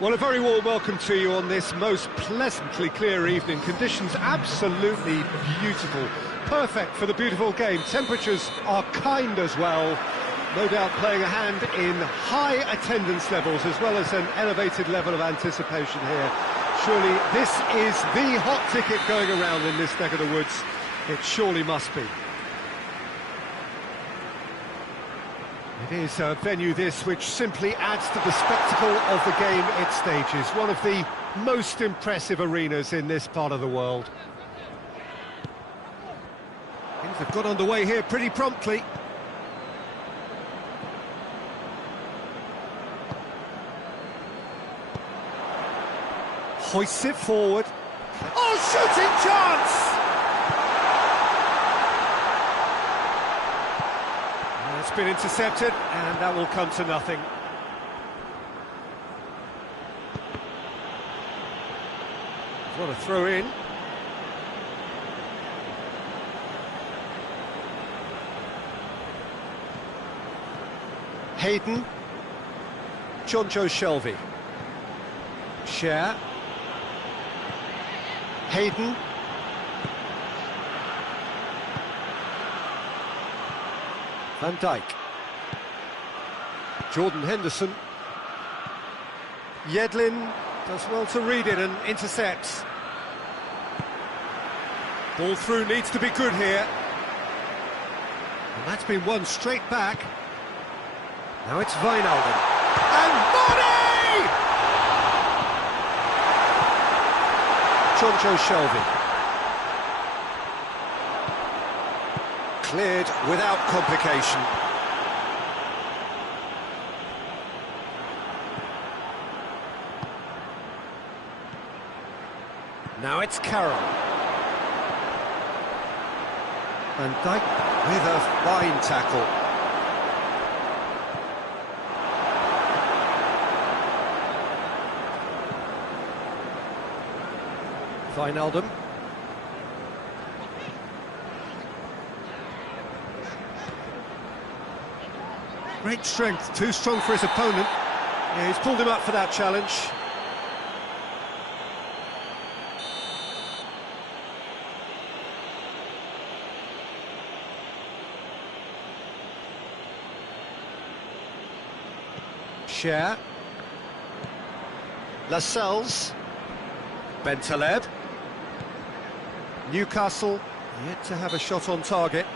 Well, a very warm welcome to you on this most pleasantly clear evening. Conditions absolutely beautiful. Perfect for the beautiful game. Temperatures are kind as well. No doubt playing a hand in high attendance levels as well as an elevated level of anticipation here. Surely this is the hot ticket going around in this neck of the woods. It surely must be. It is a venue this which simply adds to the spectacle of the game it stages. One of the most impressive arenas in this part of the world. Things have got underway here pretty promptly. Hoists it forward. Oh, shooting chance! It's been intercepted, and that will come to nothing. What a throw in. Hayden. Jonjo Shelvey. Share. Hayden. Van Dijk. Jordan Henderson. Yedlin does well to read it and intercepts. Ball through needs to be good here. And that's been won straight back. Now it's Wijnaldum. And Body! Jonjo Shelvey. Cleared without complication. Now it's Carroll. Van Dijk with a fine tackle. Wijnaldum. Great strength, too strong for his opponent. Yeah, he's pulled him up for that challenge. Share. Lascelles. Bentaleb. Newcastle yet to have a shot on target.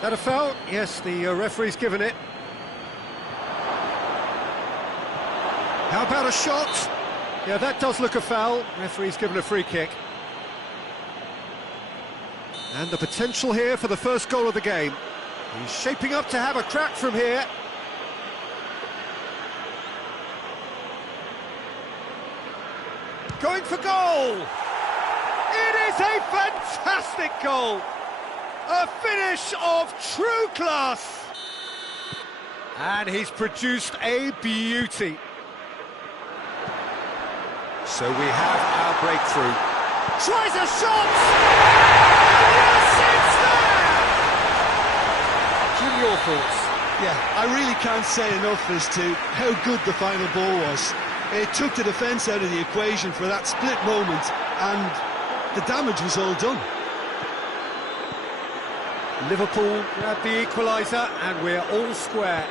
That a foul? Yes, the referee's given it. How about a shot? Yeah, that does look a foul. Referee's given a free kick. And the potential here for the first goal of the game. He's shaping up to have a crack from here. Going for goal! It is a fantastic goal! A finish of true class! And he's produced a beauty. So we have our breakthrough. Tries a shot! Yes, it's there! Jim, your thoughts? Yeah, I really can't say enough as to how good the final ball was. It took the defence out of the equation for that split moment, and the damage was all done. Liverpool grab the equaliser, and we're all square.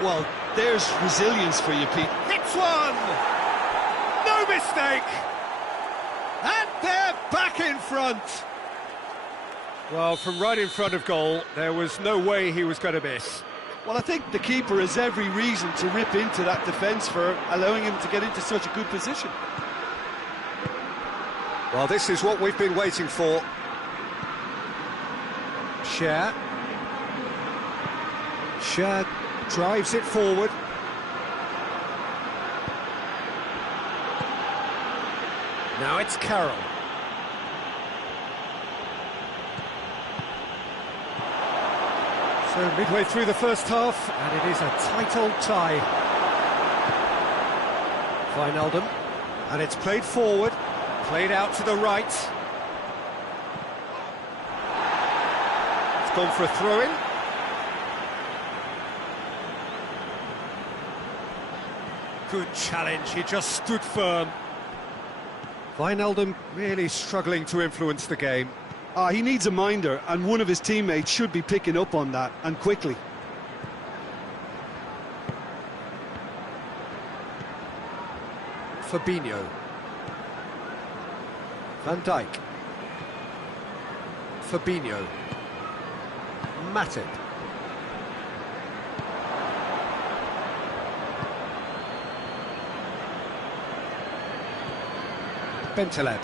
Well, there's resilience for you, Pete. Hits one! No mistake! And they're back in front! Well, from right in front of goal, there was no way he was going to miss. Well, I think the keeper has every reason to rip into that defence for allowing him to get into such a good position. Well, this is what we've been waiting for. Share drives it forward. Now it's Carroll. So midway through the first half, and it is a tight old tie. Wijnaldum, and it's played forward, played out to the right. Gone for a throw-in. Good challenge, he just stood firm. Wijnaldum really struggling to influence the game. He needs a minder, and one of his teammates should be picking up on that, and quickly. Fabinho. Van Dijk. Fabinho. Matip. Bentaleb.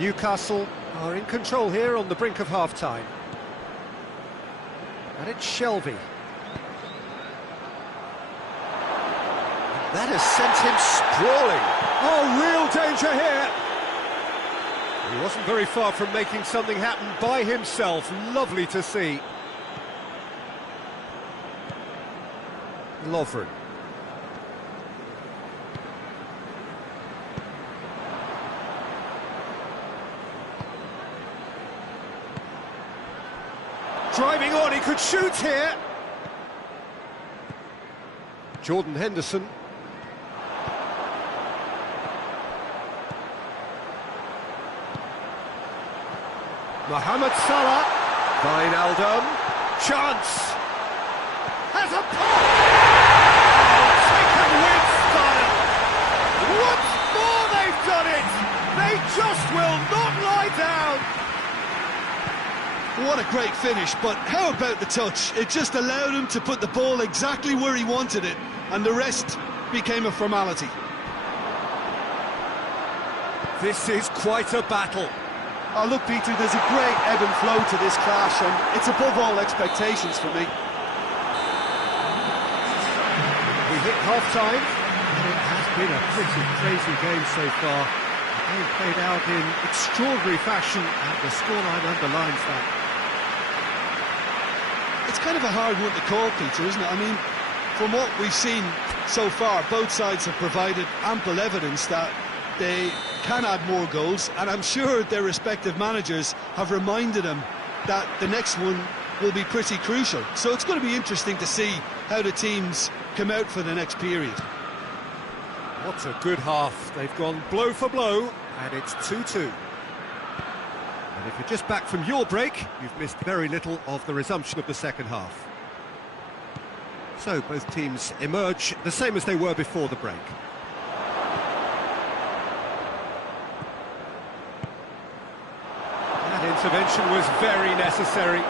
Newcastle are in control here on the brink of half-time. And it's Shelvey. That has sent him sprawling. Oh, real danger here. He wasn't very far from making something happen by himself. Lovely to see. Lovren. Driving on, he could shoot here. Jordan Henderson. Mohamed Salah. Wijnaldum. Chance. Has a pop. Taken with style. Once more they've done it. They just will not lie down. What a great finish, but how about the touch? It just allowed him to put the ball exactly where he wanted it, and the rest became a formality. This is quite a battle. Oh, look, Peter, there's a great ebb and flow to this clash, and it's above all expectations for me. We hit half-time, and it has been a pretty crazy game so far. The game played out in extraordinary fashion, and the scoreline underlines that. It's kind of a hard one to call, Peter, isn't it? I mean, from what we've seen so far, both sides have provided ample evidence that they can add more goals, and I'm sure their respective managers have reminded them that the next one will be pretty crucial. So it's going to be interesting to see how the teams come out for the next period. What a good half. They've gone blow for blow, and it's 2-2. And if you're just back from your break, you've missed very little of the resumption of the second half. So both teams emerge the same as they were before the break. That intervention was very necessary.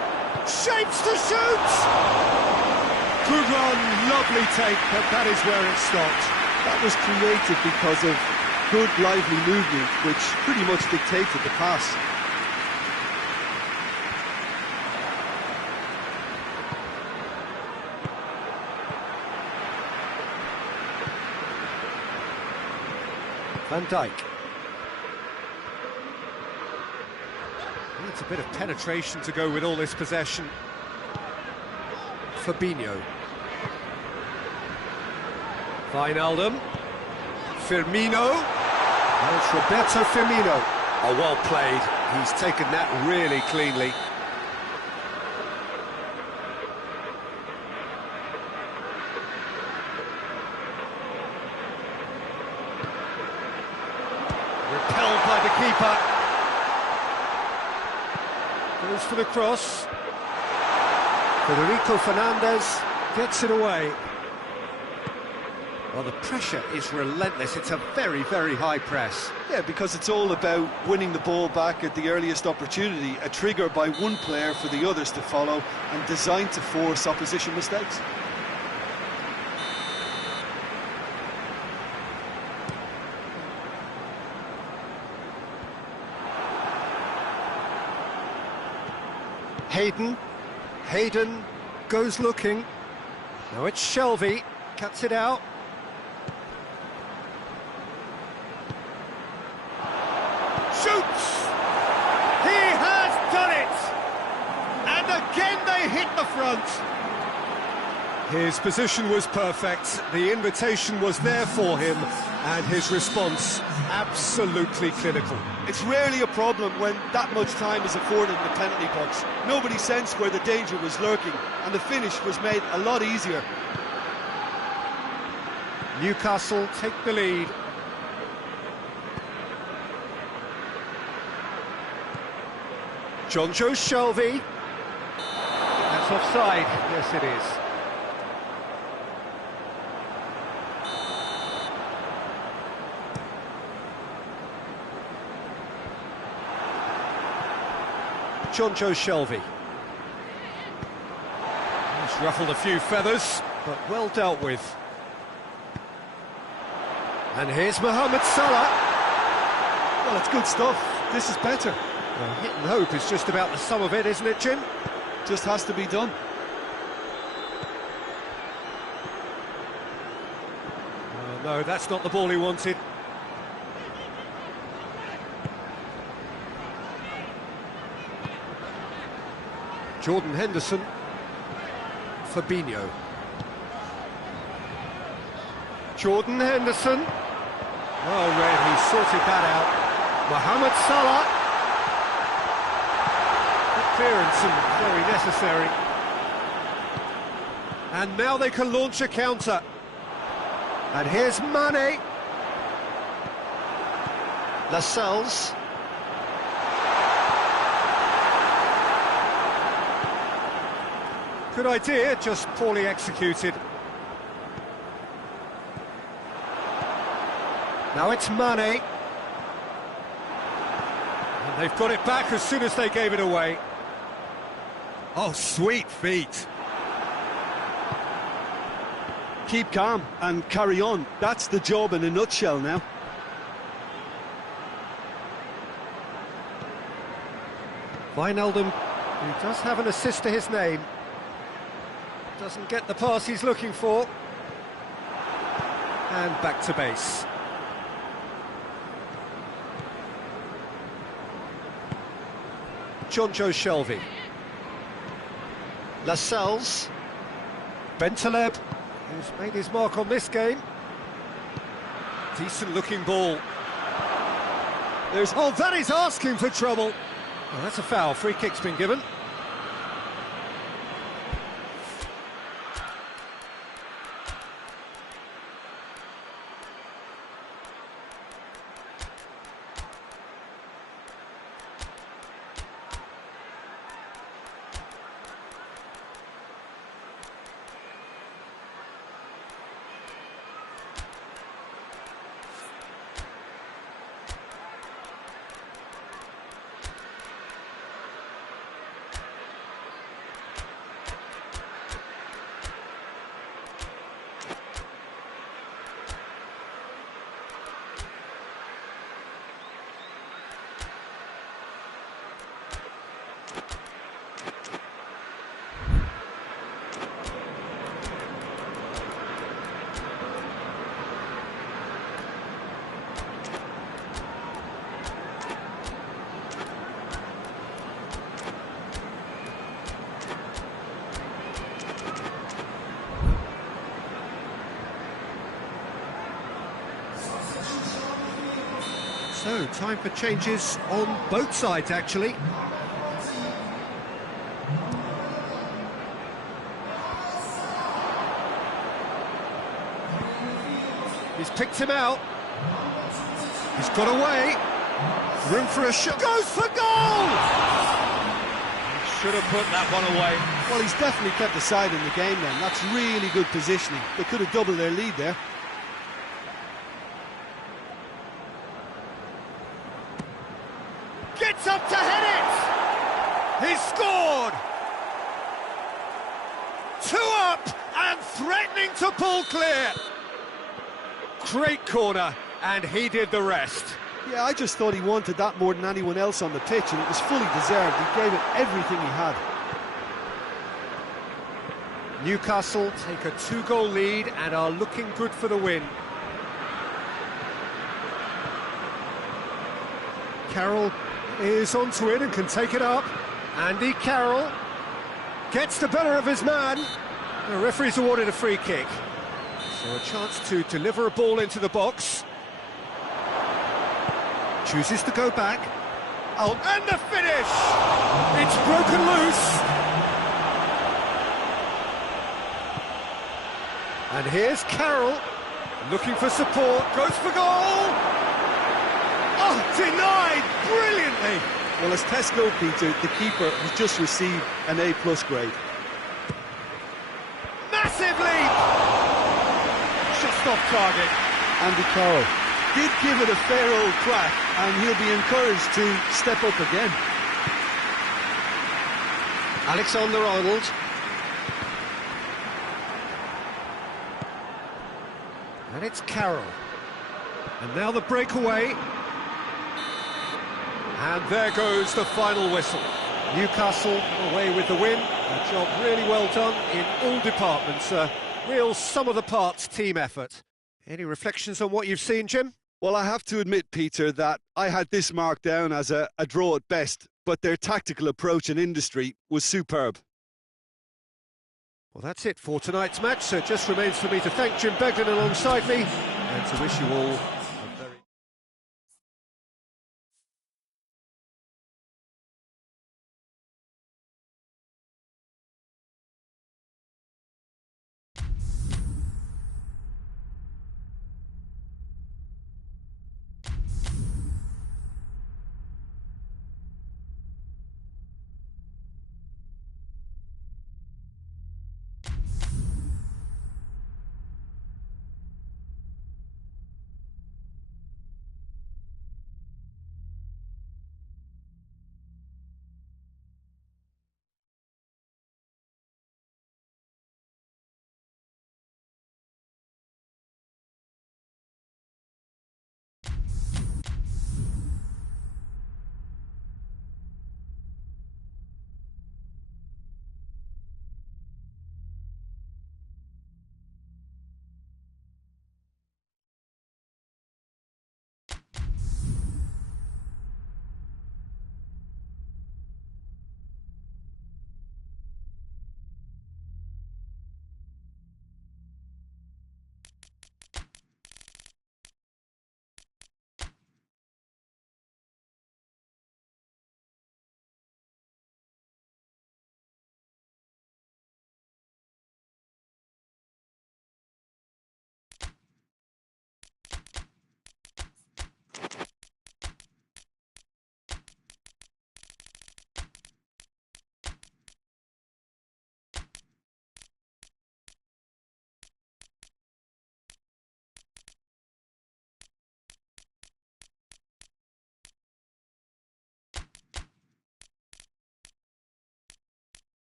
Shapes to shoot! Good run, lovely take, but that is where it stopped. That was created because of good, lively movement, which pretty much dictated the pass. Van Dijk. Needs a bit of penetration to go with all this possession. Fabinho. Wijnaldum. Firmino. And it's Roberto Firmino. Oh, well played. He's taken that really cleanly. Repelled by the keeper. Goes for the cross. Federico Fernandez gets it away. Well, the pressure is relentless. It's a very, very high press. Yeah, because it's all about winning the ball back at the earliest opportunity, a trigger by one player for the others to follow, and designed to force opposition mistakes. Hayden goes looking. Now it's Shelvey, cuts it out. Shoots! He has done it! And again they hit the front. His position was perfect, the invitation was there for him, and his response absolutely clinical. It's rarely a problem when that much time is afforded in the penalty box. Nobody sensed where the danger was lurking, and the finish was made a lot easier. Newcastle take the lead. Jonjo Shelvey. That's offside. Yes, it is. Jonjo Shelvey. He's ruffled a few feathers, but well dealt with. And here's Mohamed Salah. Well, it's good stuff. This is better. Well, hit and hope is just about the sum of it, isn't it, Jim? Just has to be done. Oh, no, that's not the ball he wanted. Jordan Henderson. Fabinho. Jordan Henderson. Well read, he sorted that out. Mohamed Salah. Good clearance and very necessary. And now they can launch a counter. And here's Mane. Lascelles. Good idea, just poorly executed. Now it's Mane. And they've got it back as soon as they gave it away. Oh, sweet feet. Keep calm and carry on. That's the job in a nutshell now. Wijnaldum, who does have an assist to his name, doesn't get the pass he's looking for. And back to base. Jonjo Shelvey. Lascelles. Bentaleb, who's made his mark on this game. Decent looking ball. Oh, that is asking for trouble. Well, that's a foul. Free kick's been given. So, time for changes on both sides, actually. He's picked him out. He's got away. Room for a shot. Goes for goal! Should have put that one away. Well, he's definitely kept the side in the game then. That's really good positioning. They could have doubled their lead there. Gets up to head it! He's scored! 2 up and threatening to pull clear. Great corner, and he did the rest. Yeah, I just thought he wanted that more than anyone else on the pitch, and it was fully deserved. He gave it everything he had. Newcastle take a 2-goal lead and are looking good for the win. Carroll is onto it and can take it up. Andy Carroll gets the better of his man. The referee's awarded a free kick. So a chance to deliver a ball into the box. Chooses to go back. Oh, and the finish! It's broken loose. And here's Carroll. Looking for support, goes for goal! Oh, denied brilliantly! Well, as tests go, Peter, the keeper has just received an A+ grade. Massive leap! Just off target. Andy Carroll did give it a fair old crack, and he'll be encouraged to step up again. Alexander-Arnold. And it's Carroll. And now the breakaway. And there goes the final whistle. Newcastle away with the win. A job really well done in all departments. A real sum-of-the-parts team effort. Any reflections on what you've seen, Jim? Well, I have to admit, Peter, that I had this marked down as a draw at best, but their tactical approach and industry was superb. Well, that's it for tonight's match, so it just remains for me to thank Jim Begden alongside me and to wish you all a very...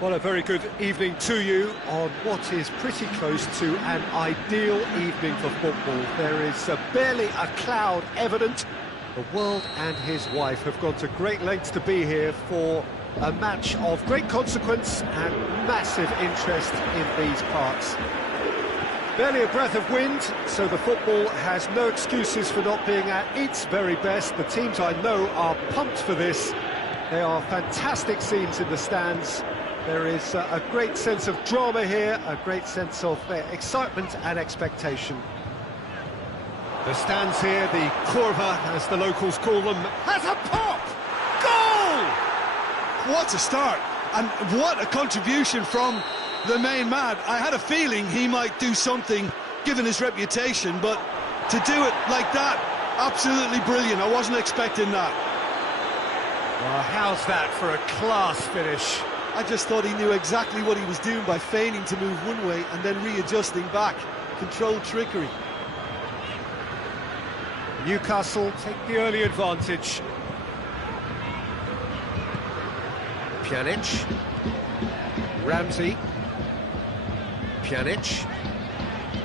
Well, a very good evening to you on what is pretty close to an ideal evening for football. There is barely a cloud evident. The world and his wife have gone to great lengths to be here for a match of great consequence and massive interest in these parts. Barely a breath of wind, so the football has no excuses for not being at its very best. The teams I know are pumped for this. They are fantastic scenes in the stands. There is a great sense of drama here, a great sense of excitement and expectation. The stands here, the curva, as the locals call them, has a pop! Goal! What a start, and what a contribution from the main man. I had a feeling he might do something, given his reputation, but to do it like that, absolutely brilliant. I wasn't expecting that. Well, how's that for a class finish? I just thought he knew exactly what he was doing by feigning to move one way and then readjusting back. Controlled trickery. Newcastle take the early advantage. Pjanic. Ramsey. Pjanic.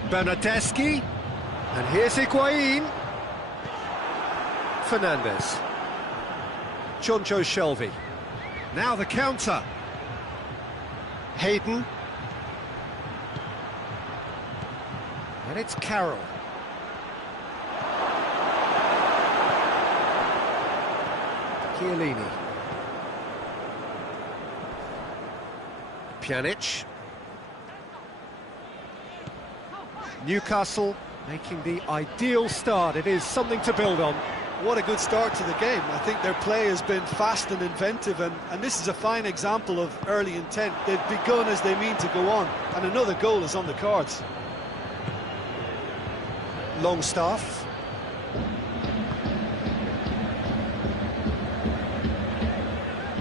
Bernardeschi. And here's Higuain. Fernandes. Jonjo Shelvey. Now the counter. Hayden. And it's Carroll. Chiellini. Pjanic. Newcastle making the ideal start. It is something to build on. What a good start to the game. I think their play has been fast and inventive, and this is a fine example of early intent. They've begun as they mean to go on, and another goal is on the cards. Longstaff.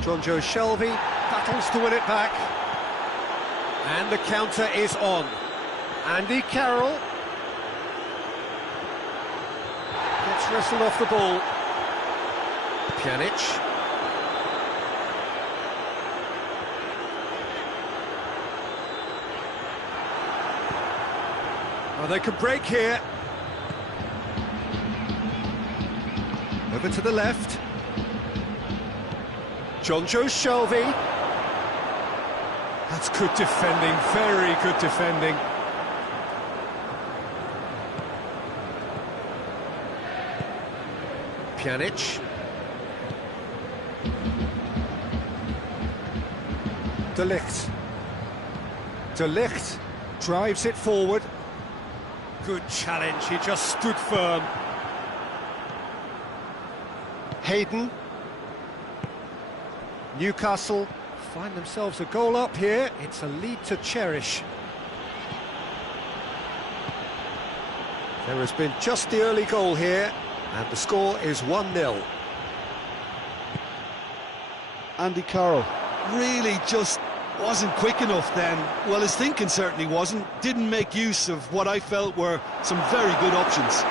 Jonjo Shelvey battles to win it back. And the counter is on. Andy Carroll gets wrestled off the ball. Pjanic. Oh, they can break here. Over to the left. Jonjo Shelvey. That's good defending, very good defending. Pjanic. De Ligt. De Ligt drives it forward. Good challenge, he just stood firm. Hayden. Newcastle find themselves a goal up here. It's a lead to cherish. There has been just the early goal here, and the score is 1-0. Andy Carroll really just wasn't quick enough then. Well, his thinking certainly wasn't. Didn't make use of what I felt were some very good options.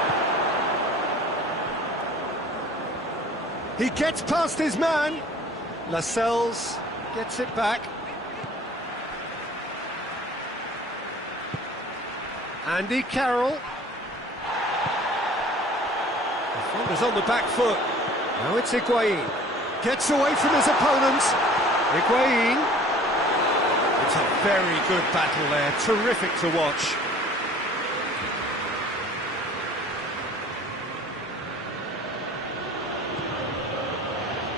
He gets past his man. Lascelles gets it back. Andy Carroll. Defender's on the back foot. Now it's Higuain. Gets away from his opponents. Higuain. It's a very good battle there. Terrific to watch.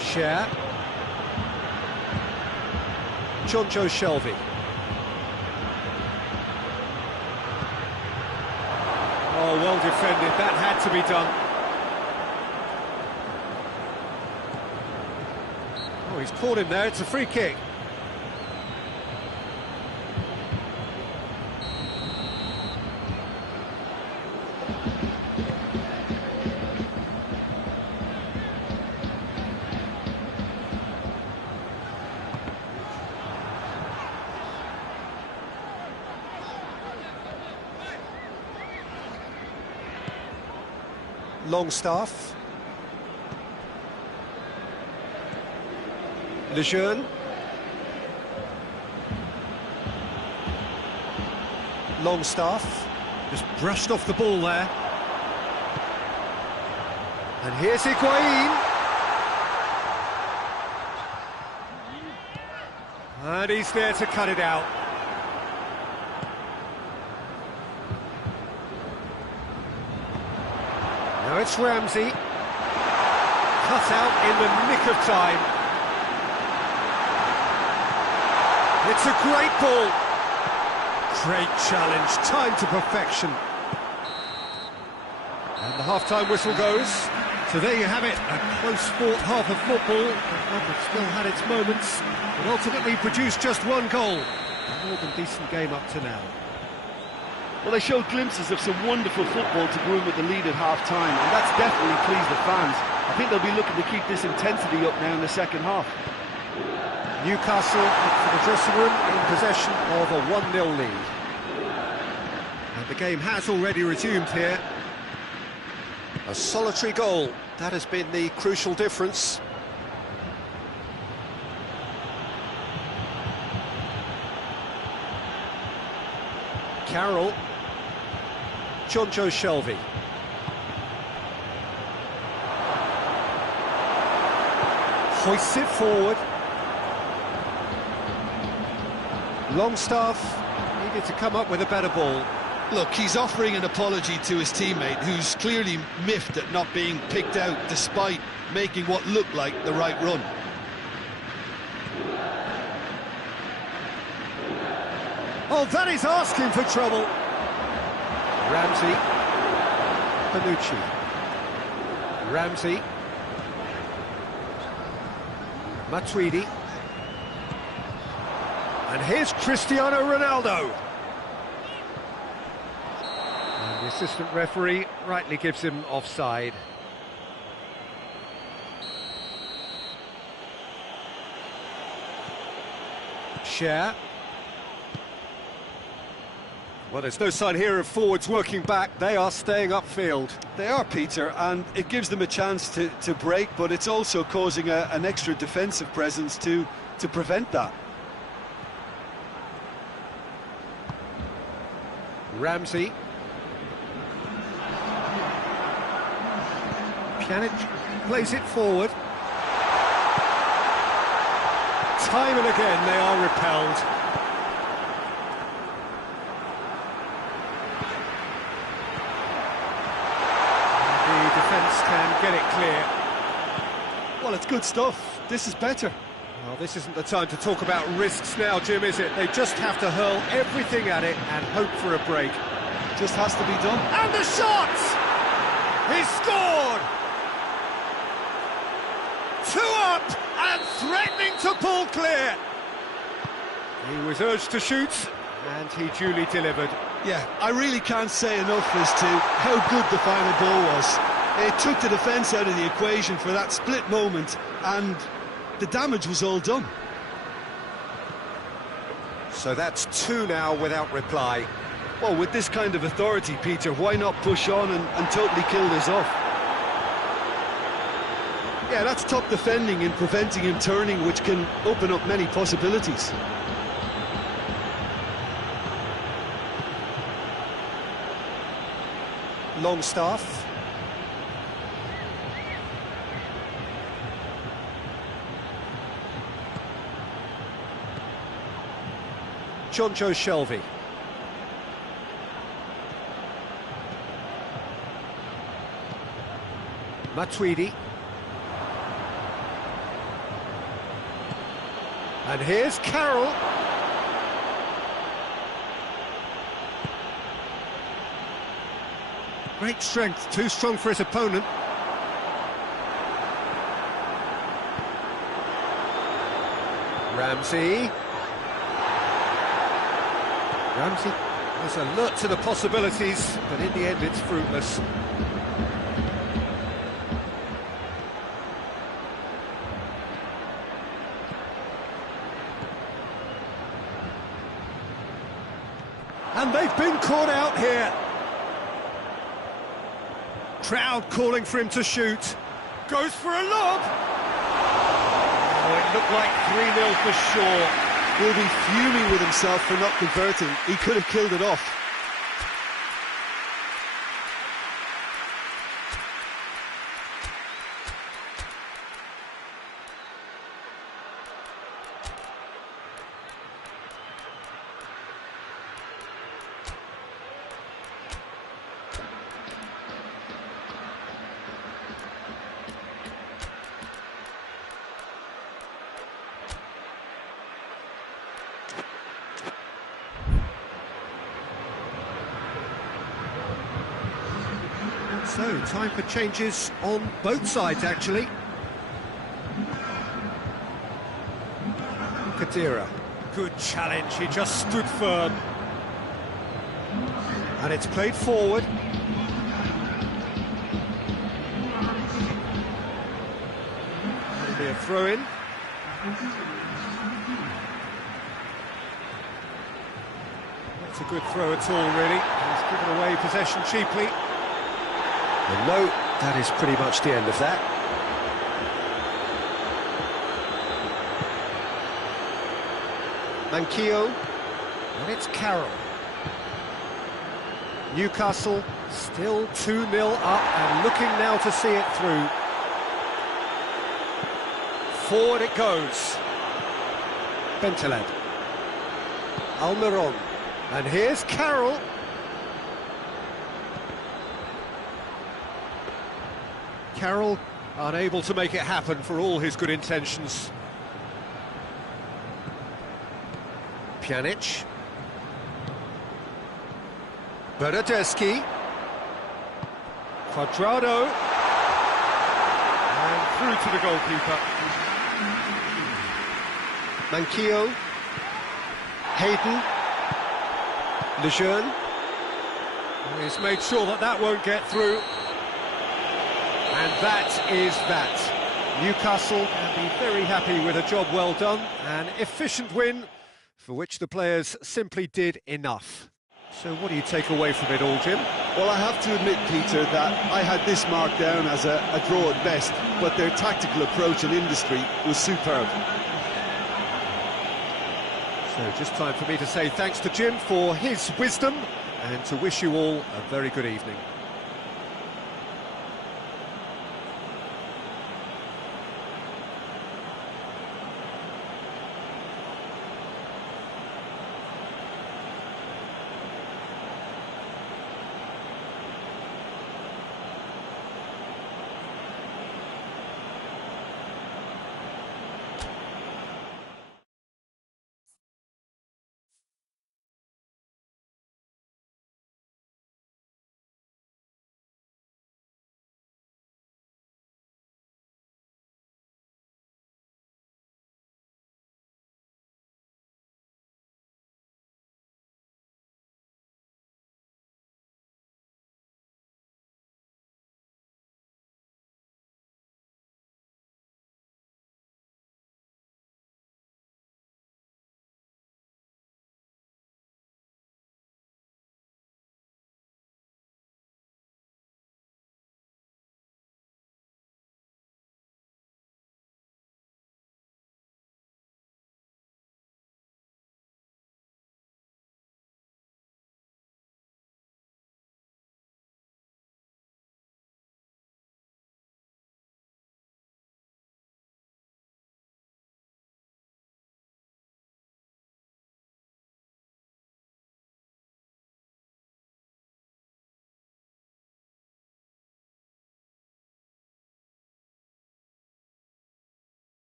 Share. Jonjo Shelvey. Oh, well defended. That had to be done. Oh, he's caught him there. It's a free kick. Longstaff. Lejeune. Longstaff. Just brushed off the ball there. And here's Higuain. And he's there to cut it out. Now it's Ramsey. Cut out in the nick of time. It's a great ball. Great challenge, time to perfection. And the half-time whistle goes. So there you have it, a close-fought half of football. It still had its moments, but ultimately produced just one goal. A more than decent game up to now. Well, they showed glimpses of some wonderful football to go in with the lead at half-time, and that's definitely pleased the fans. I think they'll be looking to keep this intensity up now in the second half. Newcastle for the dressing room in possession of a 1-0 lead. And the game has already resumed here. A solitary goal, that has been the crucial difference. Carroll. Jonjo Shelvey. Hoists it forward. Longstaff needed to come up with a better ball. Look, he's offering an apology to his teammate, who's clearly miffed at not being picked out despite making what looked like the right run. Oh, that is asking for trouble. Ramsey. Panucci. Ramsey. Matuidi. And here's Cristiano Ronaldo. And the assistant referee rightly gives him offside. Share. Well, there's no sign here of forwards working back. They are staying upfield. They are, Peter, and it gives them a chance to break, but it's also causing an extra defensive presence to prevent that. Ramsey. Pjanic plays it forward. Time and again they are repelled. The defence can get it clear. Well, it's good stuff. This is better. Well, this isn't the time to talk about risks now, Jim, is it? They just have to hurl everything at it and hope for a break. Just has to be done. And the shot! He scored! 2 up and threatening to pull clear. He was urged to shoot and he duly delivered. Yeah, I really can't say enough as to how good the final ball was. It took the defence out of the equation for that split moment, and the damage was all done. So that's 2 now without reply. Well, with this kind of authority, Peter, why not push on and totally kill this off? Yeah, that's top defending and preventing him turning, which can open up many possibilities. Longstaff. Jonjo Shelvey. Matuidi. And here's Carroll. Great strength, too strong for his opponent. Ramsey. Ramsey was alert to the possibilities, but in the end it's fruitless. And they've been caught out here. Crowd calling for him to shoot. Goes for a lob. Oh, it looked like 3-0 for sure. He'll be fuming with himself for not converting. He could have killed it off. So, time for changes on both sides, actually. Kadira, good challenge, he just stood firm. And it's played forward. That'll be a throw-in. Not a good throw at all, really. He's given away possession cheaply. And no That is pretty much the end of that. Manquillo, and it's Carroll. Newcastle still 2-0 up and looking now to see it through. Forward it goes. Bentaleb. Almiron. And here's Carroll. Carroll unable to make it happen for all his good intentions. Pjanic. Bernardeschi. Quadrado. And through to the goalkeeper. Manquillo. Hayden. Lejeune. He's made sure that that won't get through. And that is that. Newcastle can be very happy with a job well done. An efficient win for which the players simply did enough. So what do you take away from it all, Jim? Well, I have to admit, Peter, that I had this marked down as a draw at best, but their tactical approach and industry was superb. So just time for me to say thanks to Jim for his wisdom and to wish you all a very good evening.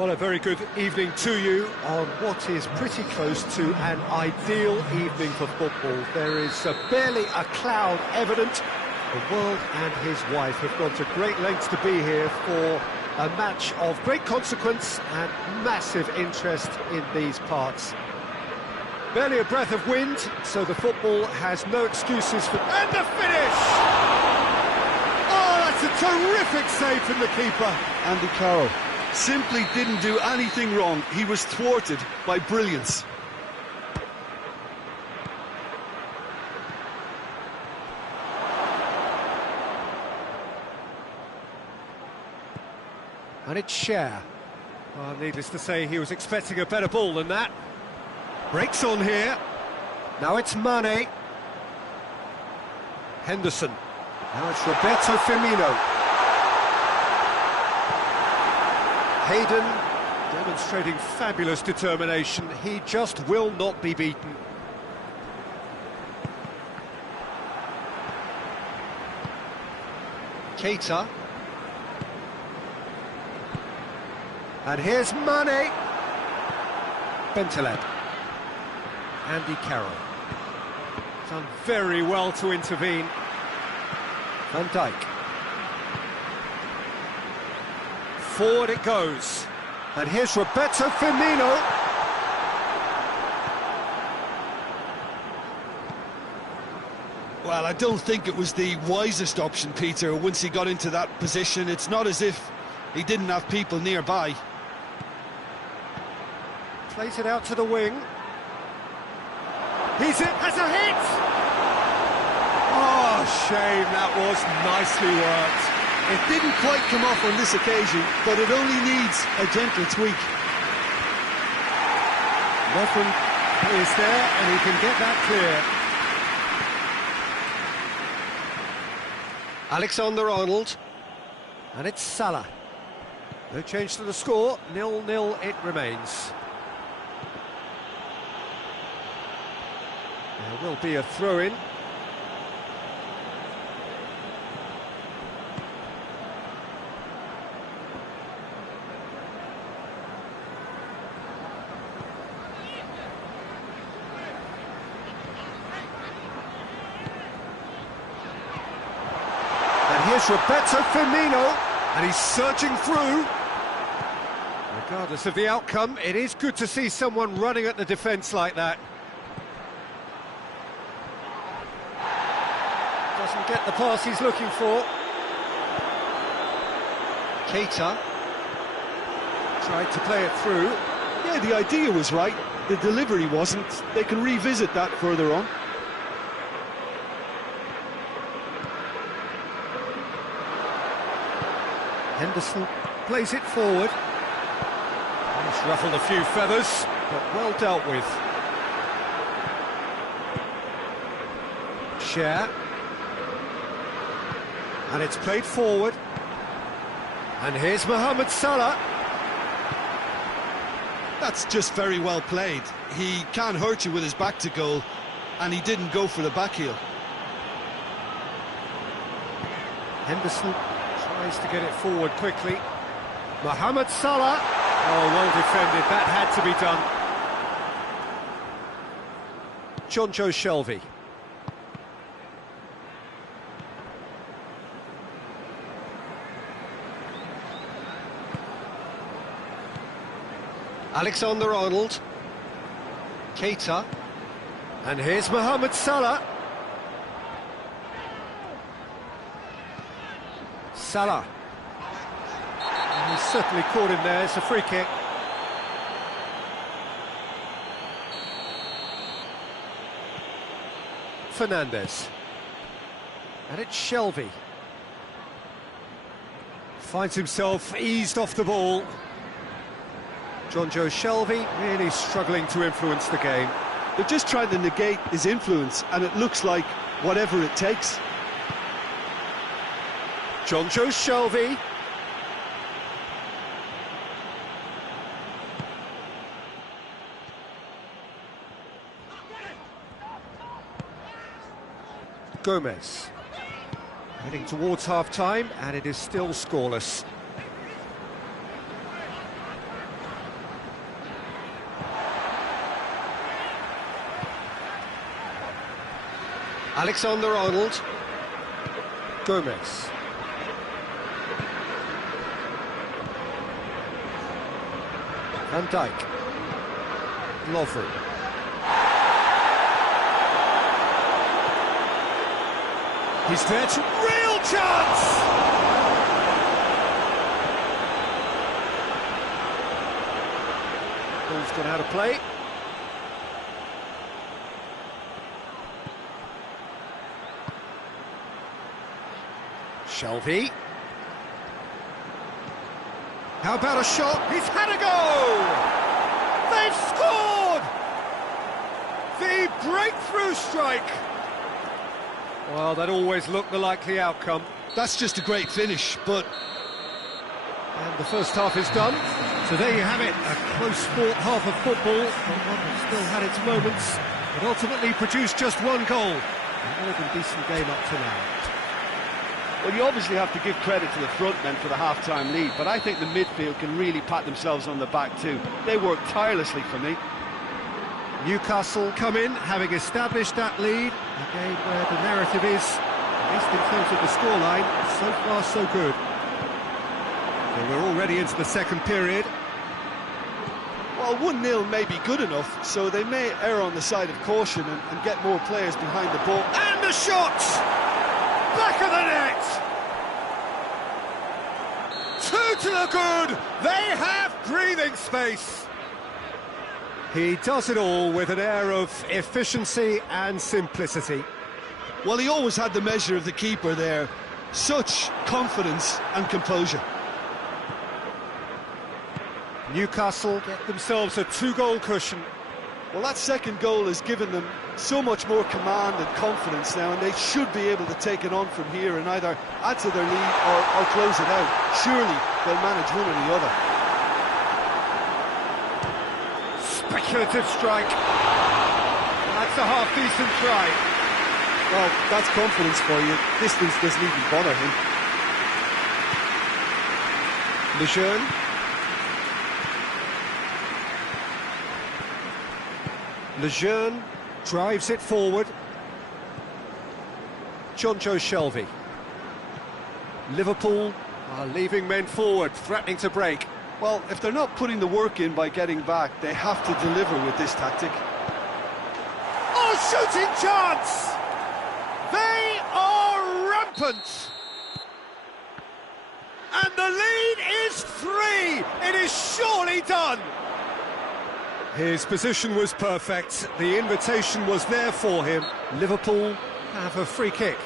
Well, a very good evening to you on what is pretty close to an ideal evening for football. There is barely a cloud evident. The world and his wife have gone to great lengths to be here for a match of great consequence and massive interest in these parts. Barely a breath of wind, so the football has no excuses for... And the finish! Oh, that's a terrific save from the keeper. Andy Carroll simply didn't do anything wrong. He was thwarted by brilliance. And it's Cher. Well, needless to say, he was expecting a better ball than that. Breaks on here. Now it's Mane. Henderson. Now it's Roberto Firmino. Hayden demonstrating fabulous determination. He just will not be beaten. Keita. And here's Mane. Bentaleb. Andy Carroll. Done very well to intervene. Van Dijk. Forward it goes. And here's Roberto Firmino. Well, I don't think it was the wisest option, Peter, once he got into that position. It's not as if he didn't have people nearby. Plays it out to the wing. He's it, has a hit! Oh, shame, that was nicely worked. It didn't quite come off on this occasion, but it only needs a gentle tweak. Lovren is there, and he can get that clear. Alexander-Arnold. And it's Salah. No change to the score, 0-0 it remains. There will be a throw-in. And here's Roberto Firmino, and he's surging through. Regardless of the outcome, it is good to see someone running at the defence like that. Doesn't get the pass he's looking for. Keita tried to play it through. Yeah, the idea was right, the delivery wasn't. They can revisit that further on. Henderson plays it forward. He's ruffled a few feathers, but well dealt with. Cher. And it's played forward. And here's Mohamed Salah. That's just very well played. He can't hurt you with his back to goal, and he didn't go for the back heel. Henderson tries to get it forward quickly. Mohamed Salah. Oh, well defended. That had to be done. Jonjo Shelvey. Alexander-Arnold. Keita. And here's Mohamed Salah. Salah. And he's certainly caught him there. It's a free kick. Fernandes. And it's Shelvey. Finds himself eased off the ball. Jonjo Shelvey really struggling to influence the game. They're just trying to negate his influence, and it looks like whatever it takes. Jonjo Shelvey. Gomez. Heading towards half-time, and it is still scoreless. Alexander-Arnold. Gomez. Van Dijk. Lovren. He's there to real chance! Ball's gone out of play. Shelvey. How about a shot? He's had a go! They've scored! The breakthrough strike! Well, that always looked the likely outcome. That's just a great finish, but... And the first half is done. So there you have it, a close-fought half of football, but one that still had its moments, but ultimately produced just one goal. A more than decent game up to now. Well, you obviously have to give credit to the front men for the half-time lead, but I think the midfield can really pat themselves on the back too. They worked tirelessly for me. Newcastle come in, having established that lead, a game where the narrative is, at least in terms of the scoreline, so far so good. So we're already into the second period. Well, 1-0 may be good enough, so they may err on the side of caution and get more players behind the ball. And the shot! Back of the net! Two to the good! They have breathing space! He does it all with an air of efficiency and simplicity. Well, he always had the measure of the keeper there. Such confidence and composure. Newcastle get themselves a two-goal cushion. Well, that second goal has given them so much more command and confidence now, and they should be able to take it on from here and either add to their lead or close it out. Surely they'll manage one or the other. Speculative strike. That's a half-decent try. Well, that's confidence for you. Distance doesn't even bother him. Lejeune. Lejeune drives it forward. Jonjo Shelvey. Liverpool are leaving men forward, threatening to break. Well, if they're not putting the work in by getting back, they have to deliver with this tactic. Oh, shooting chance! They are rampant! And the lead is 3! It is surely done! His position was perfect, the invitation was there for him. Liverpool have a free kick.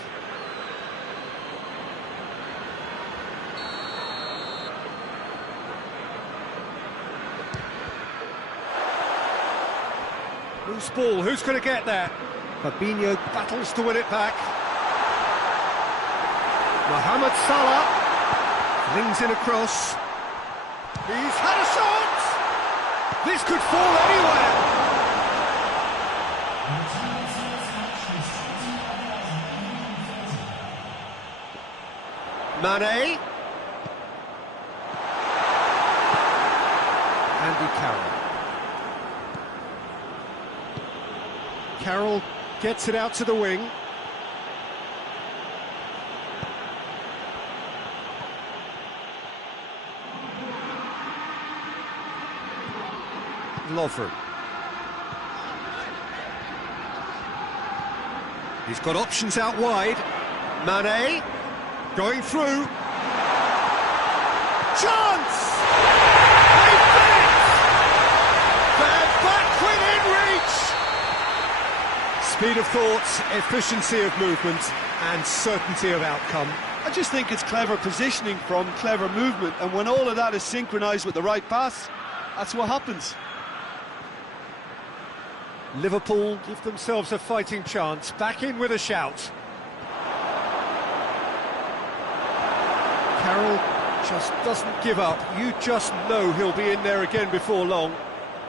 Loose ball, who's going to get there? Fabinho battles to win it back. Mohamed Salah flings in across. He's had a shot! This could fall anywhere! Mane. Andy Carroll. Carroll gets it out to the wing. Lovren. He's got options out wide. Mane going through. Chance! They've done it! They're back within reach! Speed of thought, efficiency of movement, and certainty of outcome. I just think it's clever positioning from clever movement, and when all of that is synchronised with the right pass, that's what happens. Liverpool give themselves a fighting chance, back in with a shout. Carroll just doesn't give up, you just know he'll be in there again before long.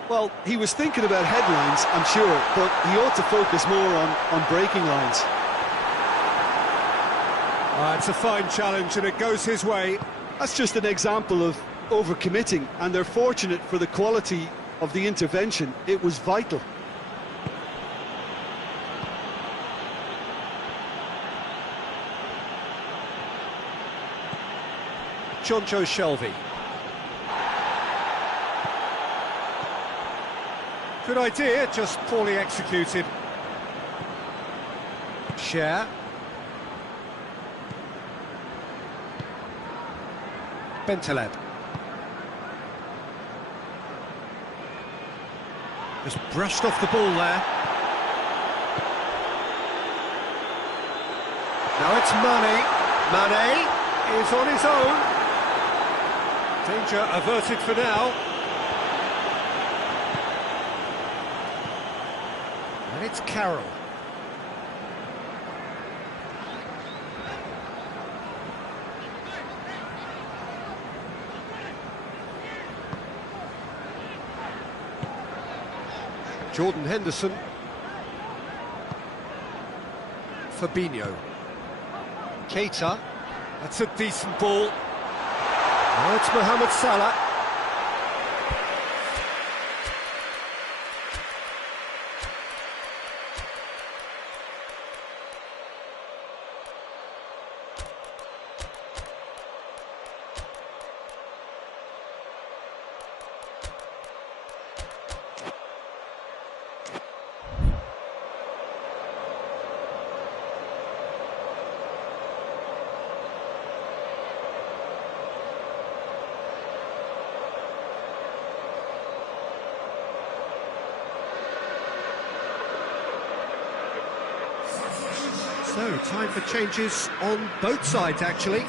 Well, he was thinking about headlines, I'm sure, but he ought to focus more on breaking lines. It's a fine challenge and it goes his way. That's just an example of overcommitting, and they're fortunate for the quality of the intervention. It was vital. John Joe Shelvey. Good idea, just poorly executed. Share. Bentaleb. Just brushed off the ball there. Now it's Mane. Mane is on his own. Danger averted for now. And it's Carroll. Jordan Henderson. Fabinho. Keita. That's a decent ball. Now it's Mohamed Salah. So, time for changes on both sides, actually.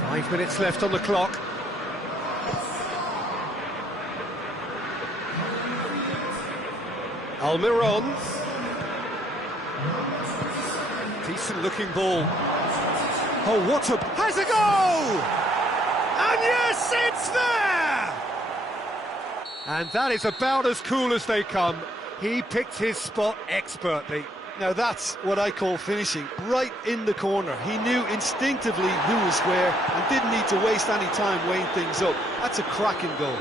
Five minutes left on the clock. Almiron. Decent-looking ball. Oh, what a... Has a goal! And yes, it's there! And that is about as cool as they come. He picked his spot expertly. Now that's what I call finishing, right in the corner. He knew instinctively who was where and didn't need to waste any time weighing things up. That's a cracking goal.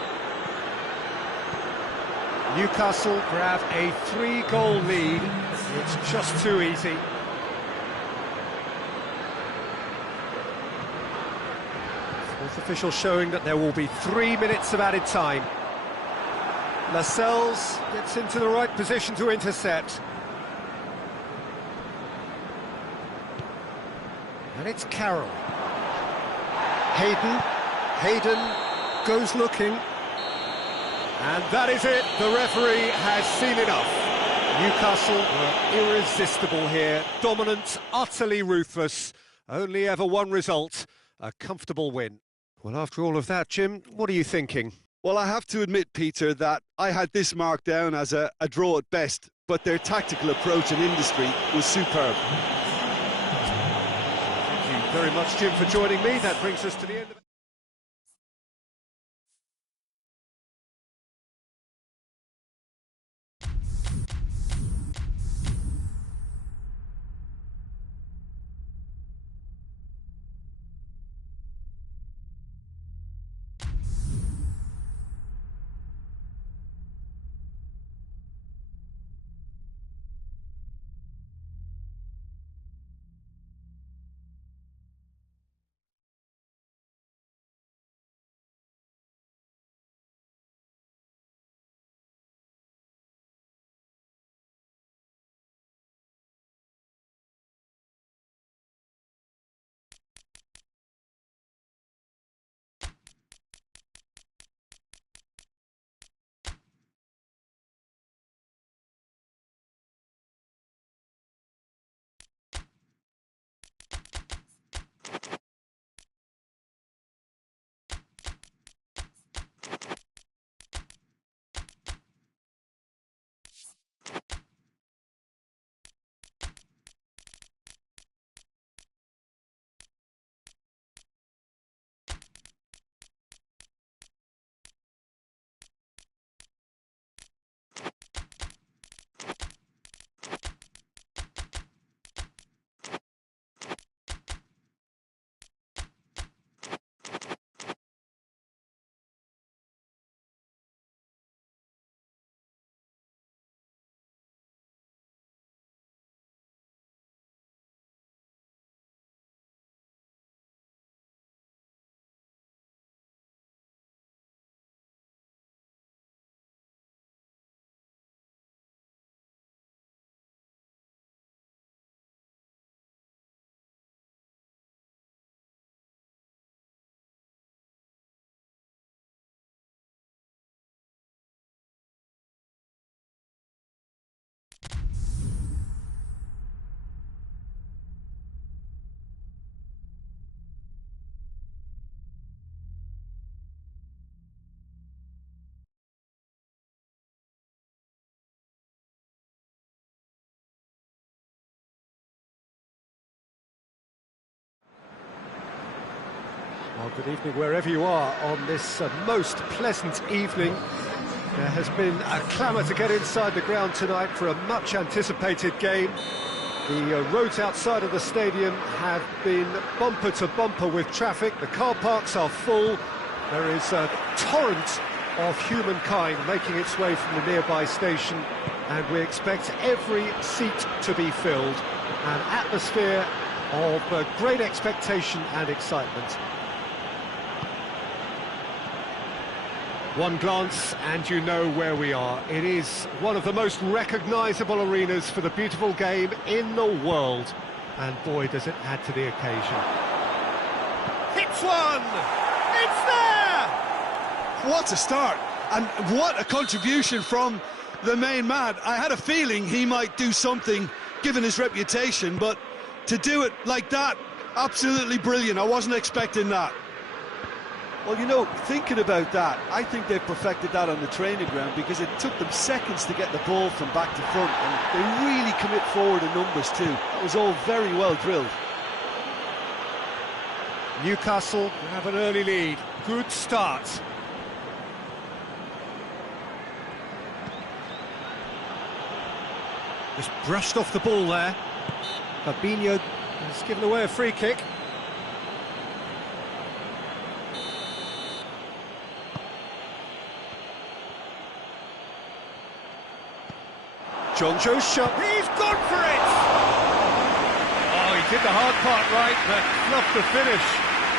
Newcastle grab a 3-goal lead. It's just too easy. Fourth official showing that there will be 3 minutes of added time. Lascelles gets into the right position to intercept. And it's Carroll. Hayden goes looking. And that is it. The referee has seen enough. Newcastle were irresistible here. Dominant, utterly ruthless. Only ever one result. A comfortable win. Well, after all of that, Jim, what are you thinking? Well, I have to admit, Peter, that I had this marked down as a draw at best, but their tactical approach and industry was superb. Thank you very much, Jim, for joining me. That brings us to the end of it. Well, good evening wherever you are on this most pleasant evening. There has been a clamour to get inside the ground tonight for a much-anticipated game. The roads outside of the stadium have been bumper to bumper with traffic. The car parks are full. There is a torrent of humankind making its way from the nearby station, and we expect every seat to be filled. An atmosphere of great expectation and excitement. One glance and you know where we are. It is one of the most recognisable arenas for the beautiful game in the world. And boy, does it add to the occasion. Hits one! It's there! What a start, and what a contribution from the main man. I had a feeling he might do something, given his reputation, but to do it like that, absolutely brilliant. I wasn't expecting that. Well, you know, thinking about that, I think they've perfected that on the training ground, because it took them seconds to get the ball from back to front, and they really commit forward in numbers too. That was all very well drilled. Newcastle have an early lead. Good start. Just brushed off the ball there. Fabinho has given away a free kick. John Joe's shot, he's gone for it! Oh, he did the hard part right, but fluffed the finish.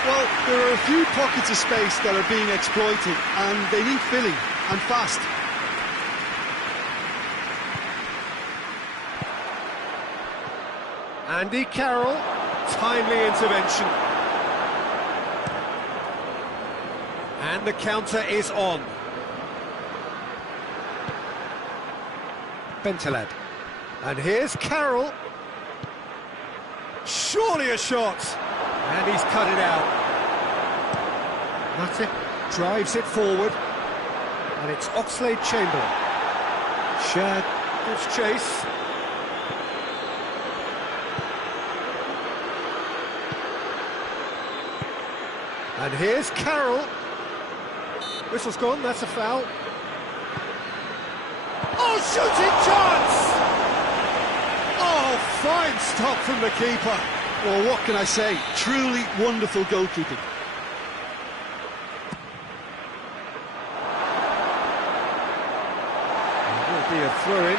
Well, there are a few pockets of space that are being exploited, and they need filling, and fast. Andy Carroll, timely intervention. And the counter is on. Bentaleb. And here's Carroll. Surely a shot. And he's cut it out. Matip drives it forward. And it's Oxlade-Chamberlain. Shad gives chase. And here's Carroll. Whistle's gone, that's a foul. Oh, shooting chance! Oh, fine stop from the keeper. Well, what can I say? Truly wonderful goalkeeping. It will be a throw-in.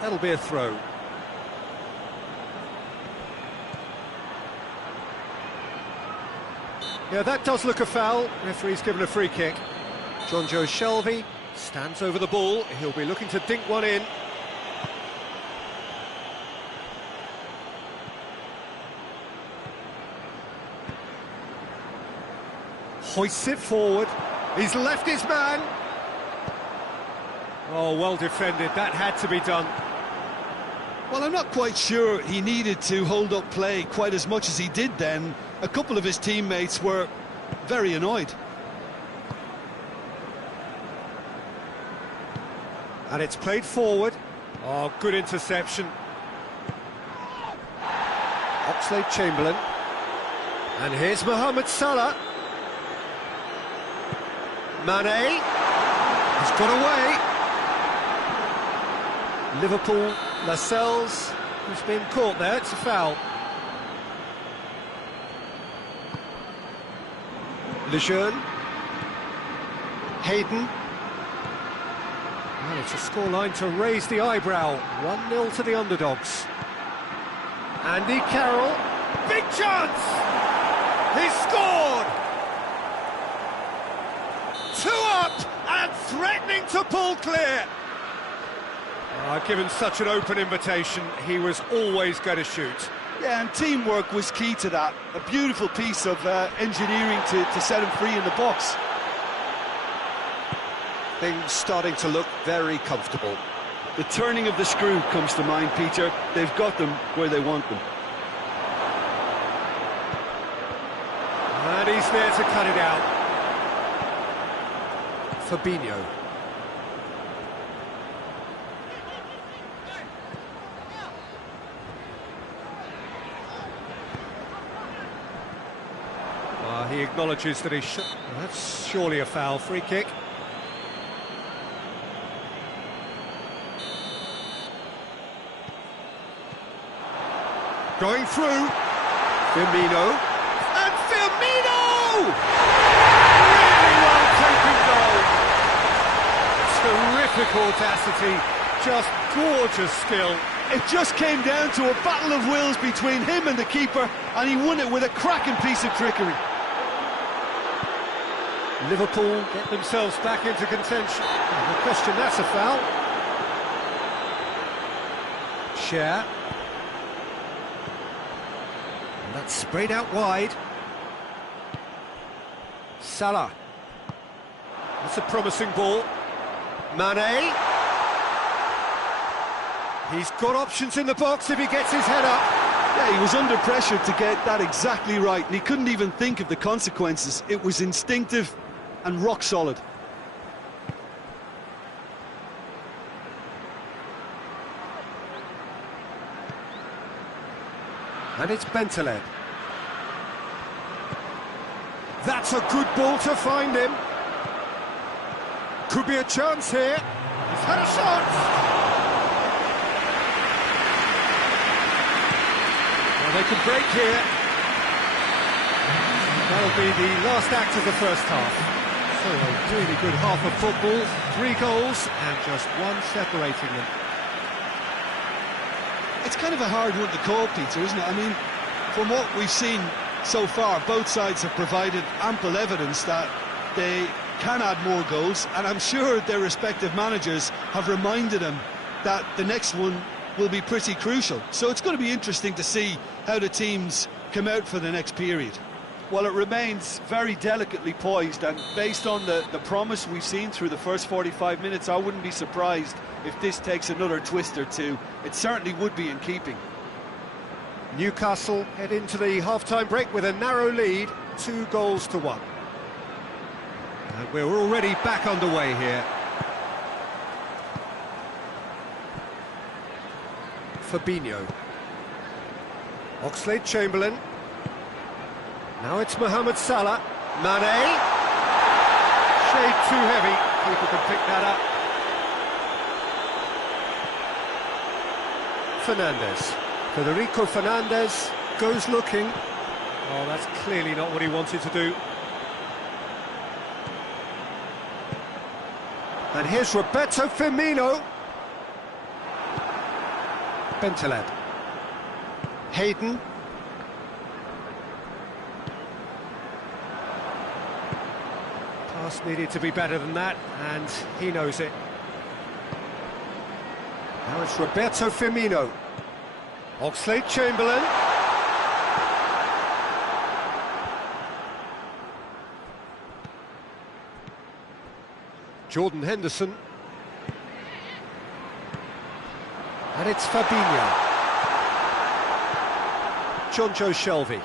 That'll be a throw. Yeah, that does look a foul. Referee's given a free kick. John Joe Shelvey stands over the ball. He'll be looking to dink one in. Hoists it forward. He's left his man. Oh, well defended. That had to be done. Well, I'm not quite sure he needed to hold up play quite as much as he did then. A couple of his teammates were very annoyed. And it's played forward. Oh, good interception. Oxlade-Chamberlain. And here's Mohamed Salah. Mane has got away. Liverpool, Lascelles, who's been caught there. It's a foul. Lejeune. Hayden. Well, it's a scoreline to raise the eyebrow. 1-0 to the underdogs. Andy Carroll. Big chance! He scored! 2 up and threatening to pull clear. Given such an open invitation, he was always going to shoot. Yeah, and teamwork was key to that. A beautiful piece of engineering to set him free in the box. Things starting to look very comfortable. The turning of the screw comes to mind, Peter. They've got them where they want them. And he's there to cut it out. Fabinho. He acknowledges that he should... That's surely a foul. Free kick. Going through. Firmino. And Firmino! Really well taken goal. Terrific audacity. Just gorgeous skill. It just came down to a battle of wills between him and the keeper, and he won it with a cracking piece of trickery. Liverpool get themselves back into contention. No question, that's a foul. Share. And that's sprayed out wide. Salah. That's a promising ball. Mane. He's got options in the box if he gets his head up. Yeah, he was under pressure to get that exactly right, and he couldn't even think of the consequences. It was instinctive and rock solid. And it's Bentaleb. That's a good ball to find him. Could be a chance here. He's had a shot. Well, they can break here. That'll be the last act of the first half. So a really good half of football, 3 goals and just one separating them. It's kind of a hard one to call, Peter, isn't it? I mean, from what we've seen so far, both sides have provided ample evidence that they can add more goals, and I'm sure their respective managers have reminded them that the next one will be pretty crucial. So it's going to be interesting to see how the teams come out for the next period. Well, it remains very delicately poised, and based on the promise we've seen through the first 45 minutes, I wouldn't be surprised if this takes another twist or two. It certainly would be in keeping. Newcastle head into the half-time break with a narrow lead, 2 goals to 1. And we're already back underway here. Fabinho. Oxlade-Chamberlain. Now it's Mohamed Salah. Mane. Shade too heavy. Keeper can pick that up. Fernandes. Federico Fernandes goes looking. Oh, that's clearly not what he wanted to do. And here's Roberto Firmino. Bentaleb. Hayden. Pass needed to be better than that, and he knows it. Now it's Roberto Firmino. Oxlade-Chamberlain. Jordan Henderson. And it's Fabinho. Jonjo Shelvey.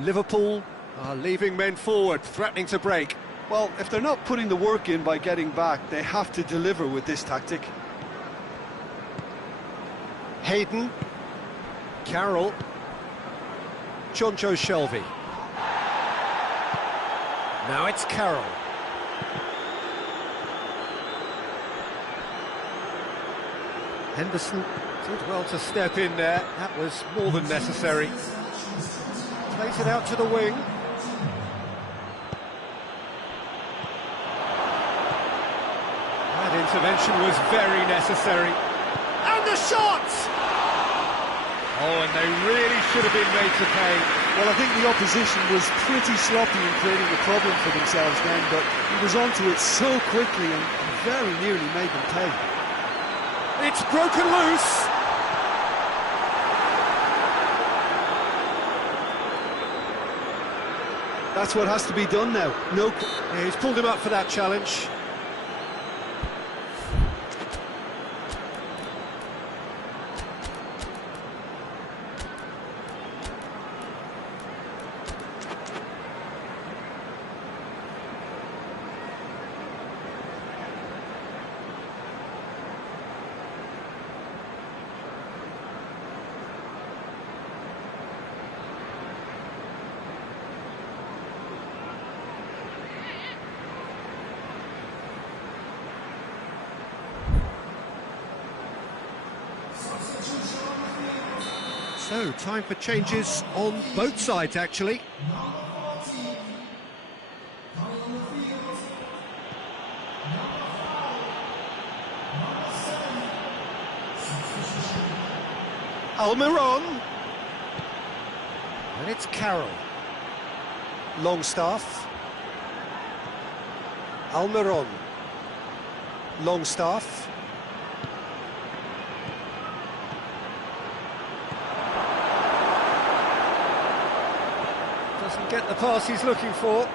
Liverpool are leaving men forward, threatening to break. Well, if they're not putting the work in by getting back, they have to deliver with this tactic. Hayden. Carroll. Jonjo Shelvey. Now it's Carroll. Henderson did well to step in there. That was more than necessary. Plays it out to the wing. That intervention was very necessary. And the shot! Oh, and they really should have been made to pay. Well, I think the opposition was pretty sloppy in creating a problem for themselves then, but he was onto it so quickly and very nearly made them pay. It's broken loose. That's what has to be done now. Yeah, he's pulled him up for that challenge. So, time for changes on both sides, actually. Almiron. And it's Carroll. Longstaff. Almiron. Longstaff. Doesn't get the pass he's looking for.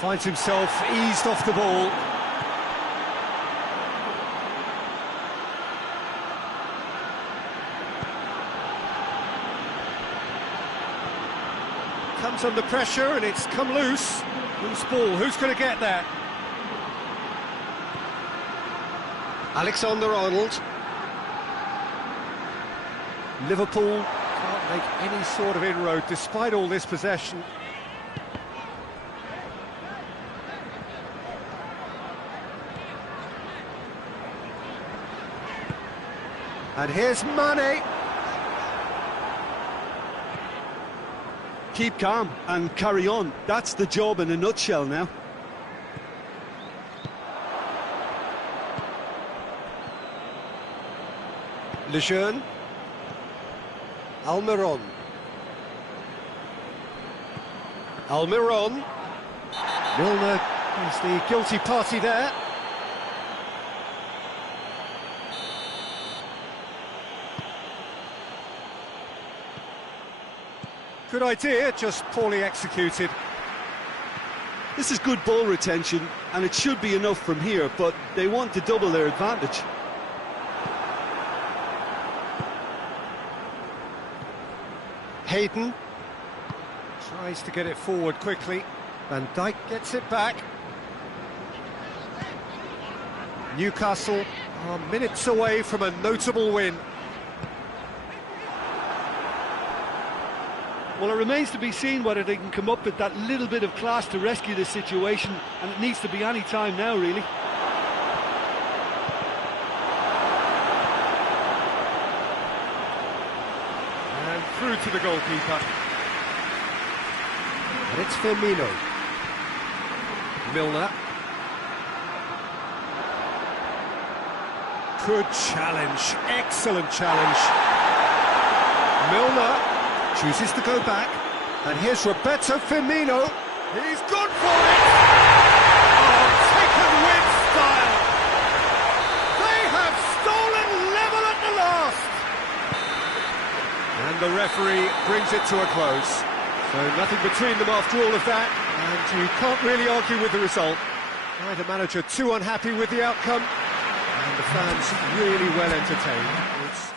Finds himself eased off the ball. Comes under pressure and it's come loose. Loose ball, who's going to get that? Alexander-Arnold. Liverpool can't make any sort of inroad despite all this possession. And here's Mane. Keep calm and carry on. That's the job in a nutshell now. Lejeune. Almiron. Almiron. Milner is the guilty party there. Good idea, just poorly executed. This is good ball retention, and it should be enough from here, but they want to double their advantage. Hayden tries to get it forward quickly. Van Dijk gets it back. Newcastle are minutes away from a notable win. Well, it remains to be seen whether they can come up with that little bit of class to rescue the situation, and it needs to be any time now, really. And through to the goalkeeper. And it's Firmino. Milner. Good challenge, excellent challenge. Milner chooses to go back, and here's Roberto Firmino. He's gone for it! Oh, taken with style! They have stolen level at the last! And the referee brings it to a close. So nothing between them after all of that, and you can't really argue with the result. Neither manager too unhappy with the outcome, and the fans really well entertained. It's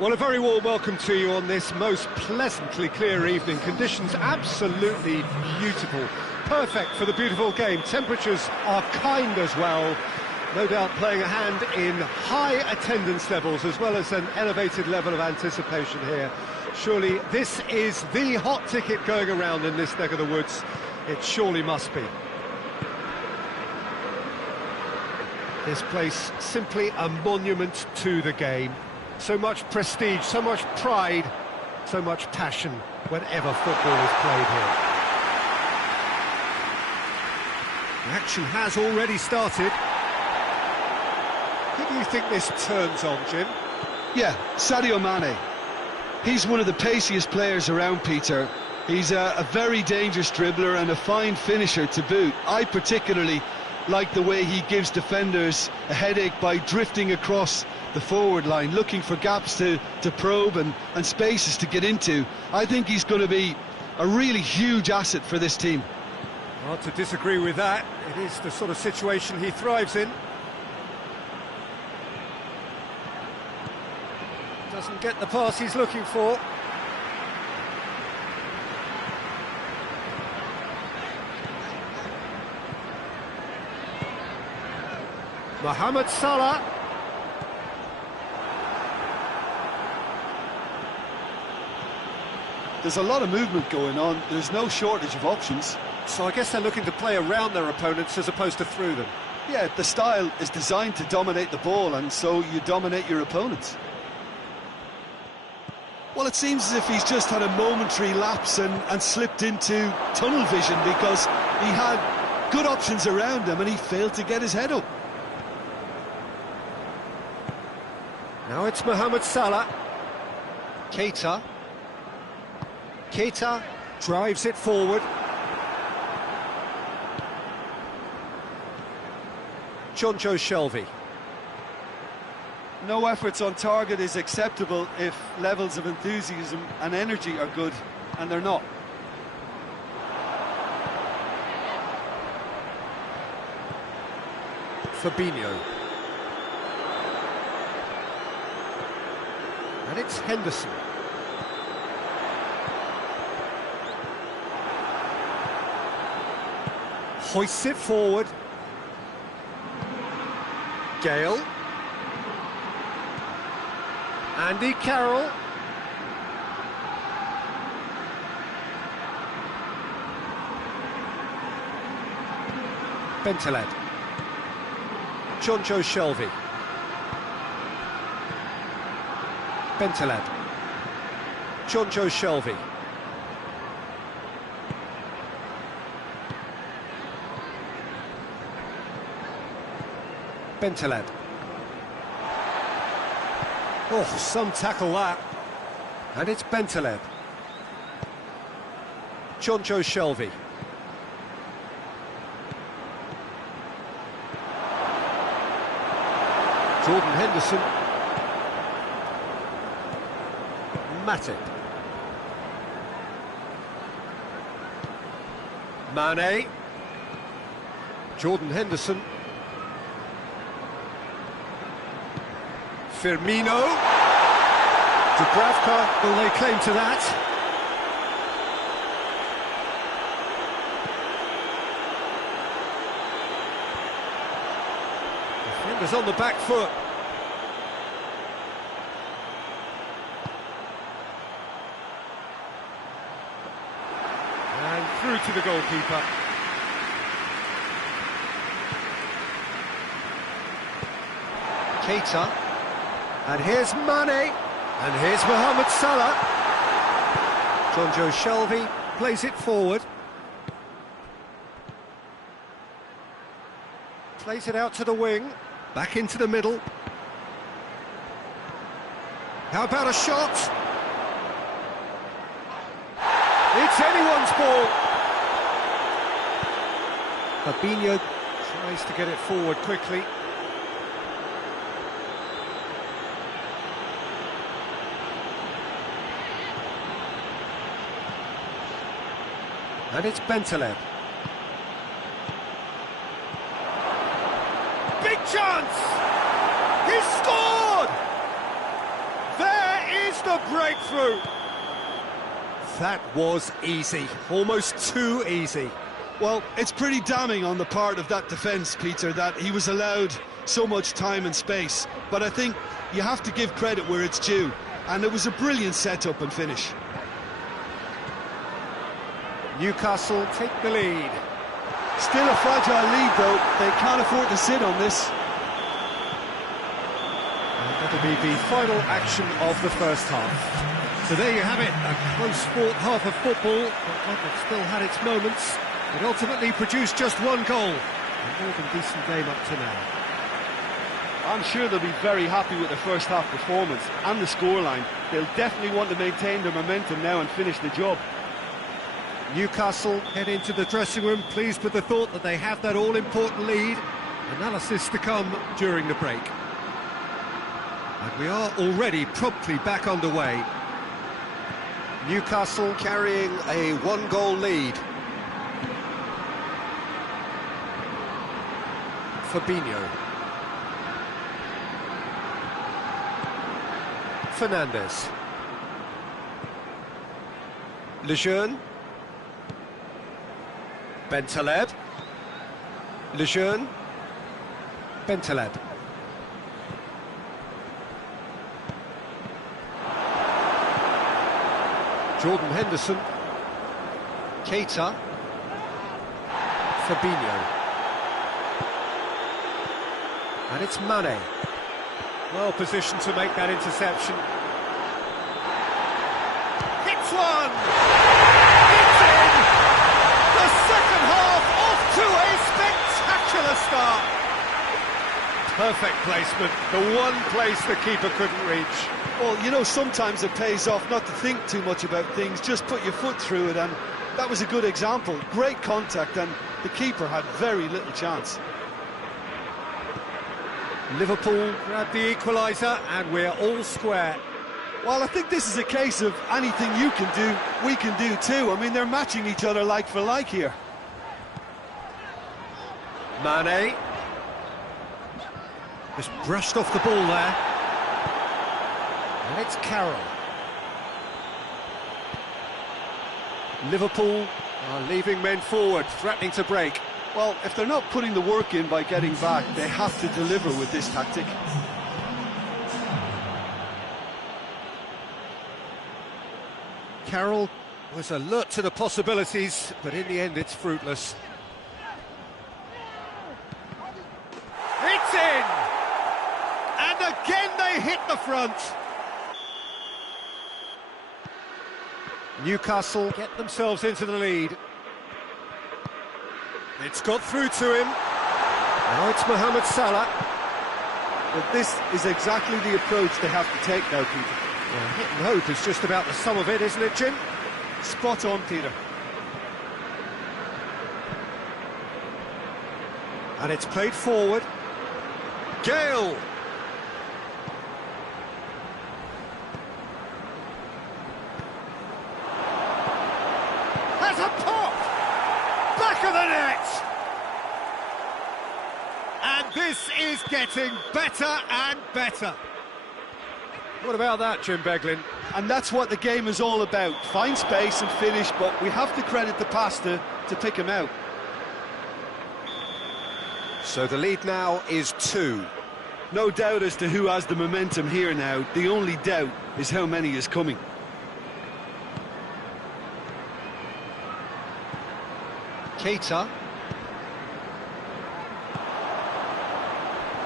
Well, a very warm welcome to you on this most pleasantly clear evening. Conditions absolutely beautiful. Perfect for the beautiful game. Temperatures are kind as well. No doubt playing a hand in high attendance levels as well as an elevated level of anticipation here. Surely this is the hot ticket going around in this neck of the woods. It surely must be. This place simply a monument to the game. So much prestige, so much pride, so much passion whenever football is played here. The action has already started. Who do you think this turns on, Jim? Yeah, Sadio Mane. He's one of the paciest players around, Peter. He's a very dangerous dribbler and a fine finisher to boot. I particularly like the way he gives defenders a headache by drifting across the forward line, looking for gaps to probe and spaces to get into. I think he's going to be a really huge asset for this team. Hard to disagree with that. It is the sort of situation he thrives in. Doesn't get the pass he's looking for. Mohamed Salah. There's a lot of movement going on. There's no shortage of options. So I guess they're looking to play around their opponents as opposed to through them. Yeah, the style is designed to dominate the ball, and so you dominate your opponents. Well, it seems as if he's just had a momentary lapse and slipped into tunnel vision because he had good options around him and he failed to get his head up. Now it's Mohamed Salah. Keita. Keita drives it forward. Jonjo Shelvey. No efforts on target is acceptable if levels of enthusiasm and energy are good, and they're not. Fabinho. And it's Henderson. Hoists it forward. Gale. Andy Carroll. Bentaleb. Jonjo Shelvey. Bentaleb. Jonjo Shelvey. Bentaleb. Oh, some tackle that. And it's Bentaleb. Jonjo Shelvey. Jordan Henderson. Matip. Mane. Jordan Henderson. Firmino. Dubravka will lay claim to that. Defenders on the back foot. And through to the goalkeeper. Keita. And here's Mane. And here's Mohamed Salah. Jonjo Shelvey plays it forward. Plays it out to the wing. Back into the middle. How about a shot? It's anyone's ball. Fabinho tries to get it forward quickly. And it's Bentaleb. Big chance! He's scored! There breakthrough! That was easy, almost too easy. Well, it's pretty damning on the part of that defence, Peter, that he was allowed so much time and space. But I think you have to give credit where it's due, and it was a brilliant setup and finish. Newcastle take the lead. Still a fragile lead, though. They can't afford to sit on this. And that'll be the final action of the first half. So there you have it, a close-fought half of football, but one that still had its moments. It ultimately produced just one goal. A more than decent game up to now. I'm sure they'll be very happy with the first half performance and the scoreline. They'll definitely want to maintain their momentum now and finish the job. Newcastle head into the dressing room pleased with the thought that they have that all-important lead. Analysis to come during the break. And we are already promptly back underway. Newcastle carrying a one-goal lead. Fabinho. Fernandes. Lejeune. Bentaleb. Lejeune. Bentaleb. Jordan Henderson. Keita. Fabinho. And it's Mane. Well positioned to make that interception. Hits one! It's in! The second half off to a spectacular start. Perfect placement, the one place the keeper couldn't reach. Well, you know, sometimes it pays off not to think too much about things, just put your foot through it, and that was a good example. Great contact, and the keeper had very little chance. Liverpool grabbed the equaliser, and we're all square. Well, I think this is a case of anything you can do, we can do too. I mean, they're matching each other like for like here. Mane. Just brushed off the ball there. And it's Carroll. Liverpool are leaving men forward, threatening to break. Well, if they're not putting the work in by getting back, they have to deliver with this tactic. Carroll was alert to the possibilities, but in the end it's fruitless. It's in! And again they hit the front! Newcastle get themselves into the lead. It's got through to him. Now it's Mohamed Salah. But this is exactly the approach they have to take now, Peter. Well, hit and hope is just about the sum of it, isn't it, Jim? Spot on, Peter. And it's played forward. Gale! Has a pop! Back of the net! And this is getting better and better. What about that, Jim Beglin? And that's what the game is all about. Find space and finish, but we have to credit the passer to pick him out. So the lead now is 2. No doubt as to who has the momentum here now. The only doubt is how many is coming. Keita.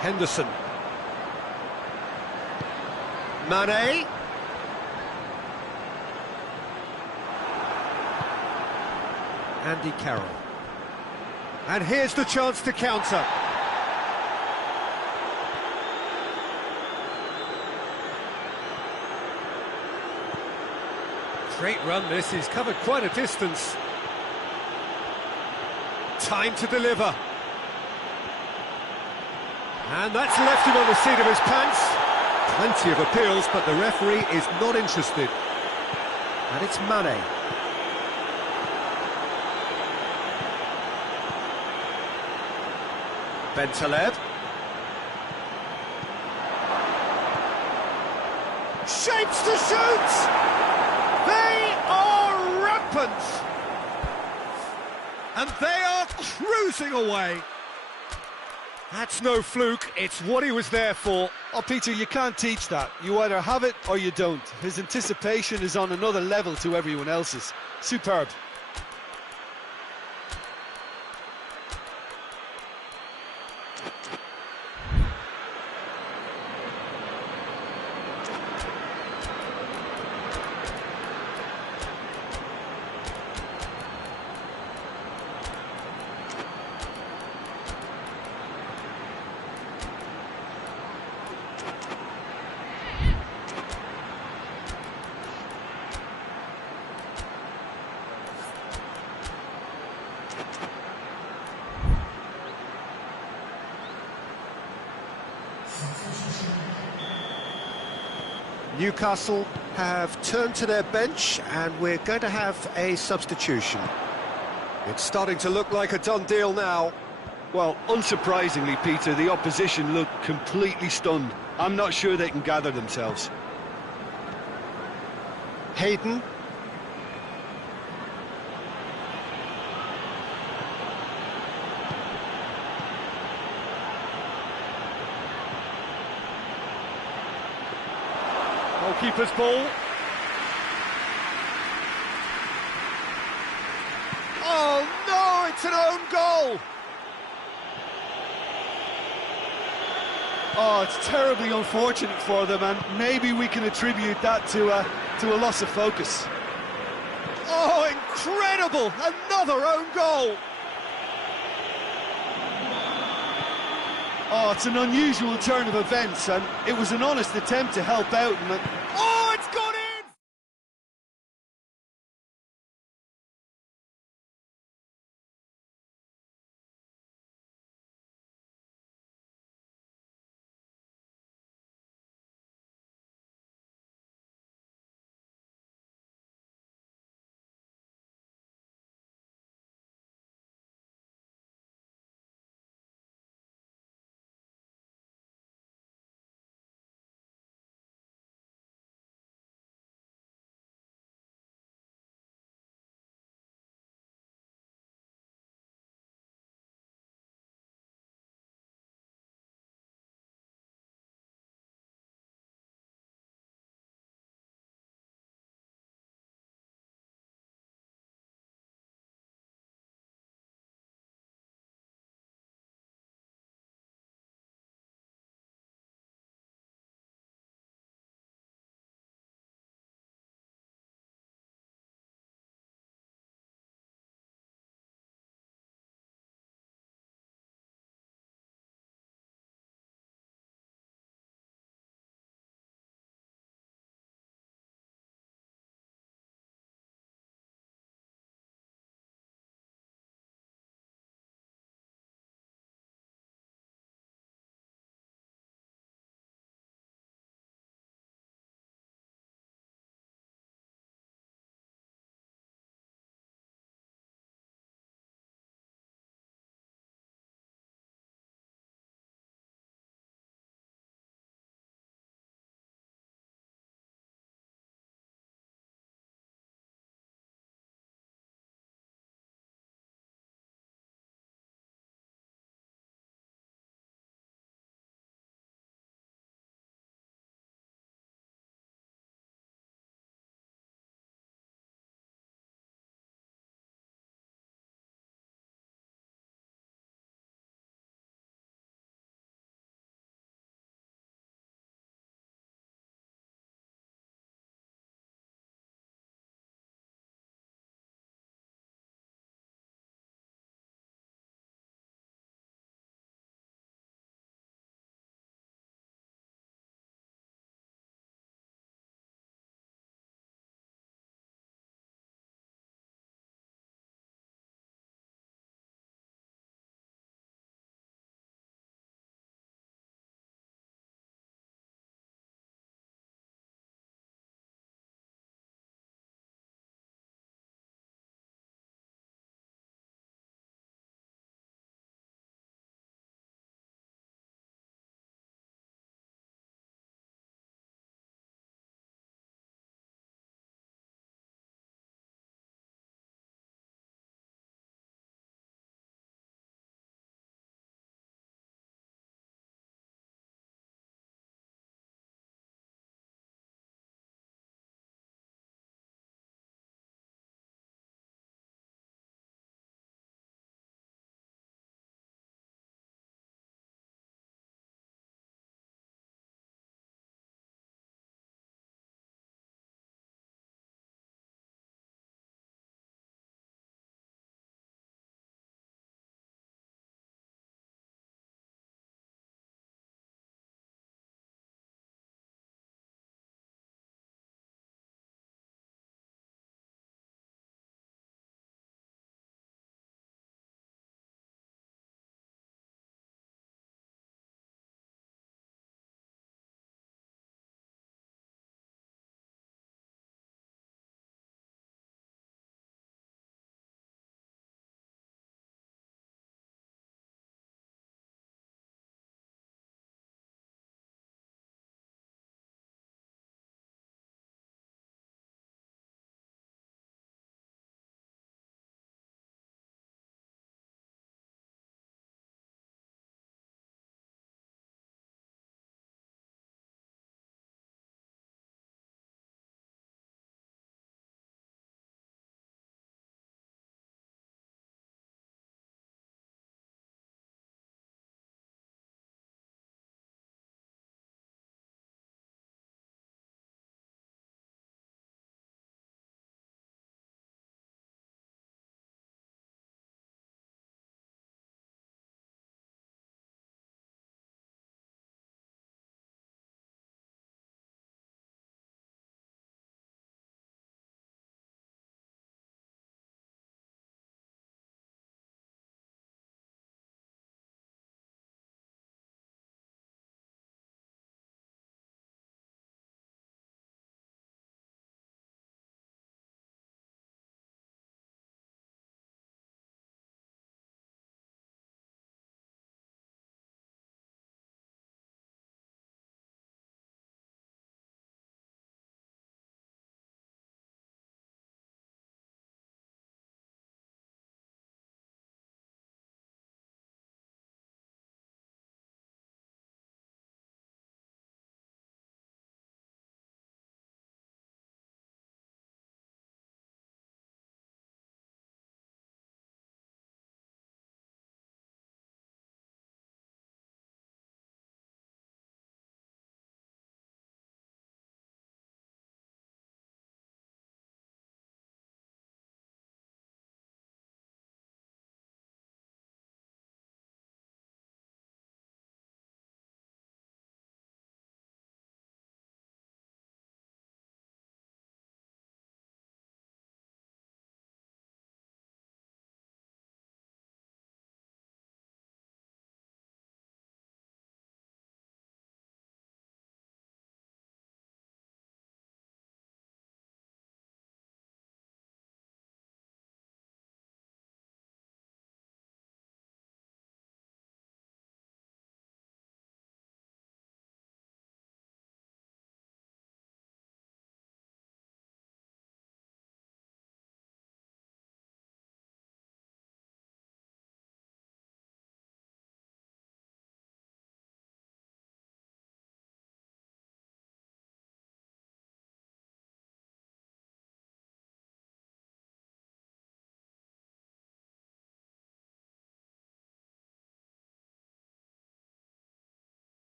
Henderson. Mane. Andy Carroll. And here's the chance to counter. Great run this, he's covered quite a distance. Time to deliver. And that's left him on the seat of his pants. Plenty of appeals, but the referee is not interested. And it's Mane. Bentaleb. Shapes to shoot! They are rampant! And they are cruising away. That's no fluke, it's what he was there for. Oh, Peter, you can't teach that. You either have it or you don't. His anticipation is on another level to everyone else's. Superb. Newcastle have turned to their bench and we're going to have a substitution. It's starting to look like a done deal now. Well, unsurprisingly, Peter, the opposition look completely stunned. I'm not sure they can gather themselves. Hayden. Goalkeeper's ball. Oh no, it's an own goal! Oh, it's terribly unfortunate for them, and maybe we can attribute that to a loss of focus. Oh, incredible! Another own goal! Oh, it's an unusual turn of events, and it was an honest attempt to help out. And Oh!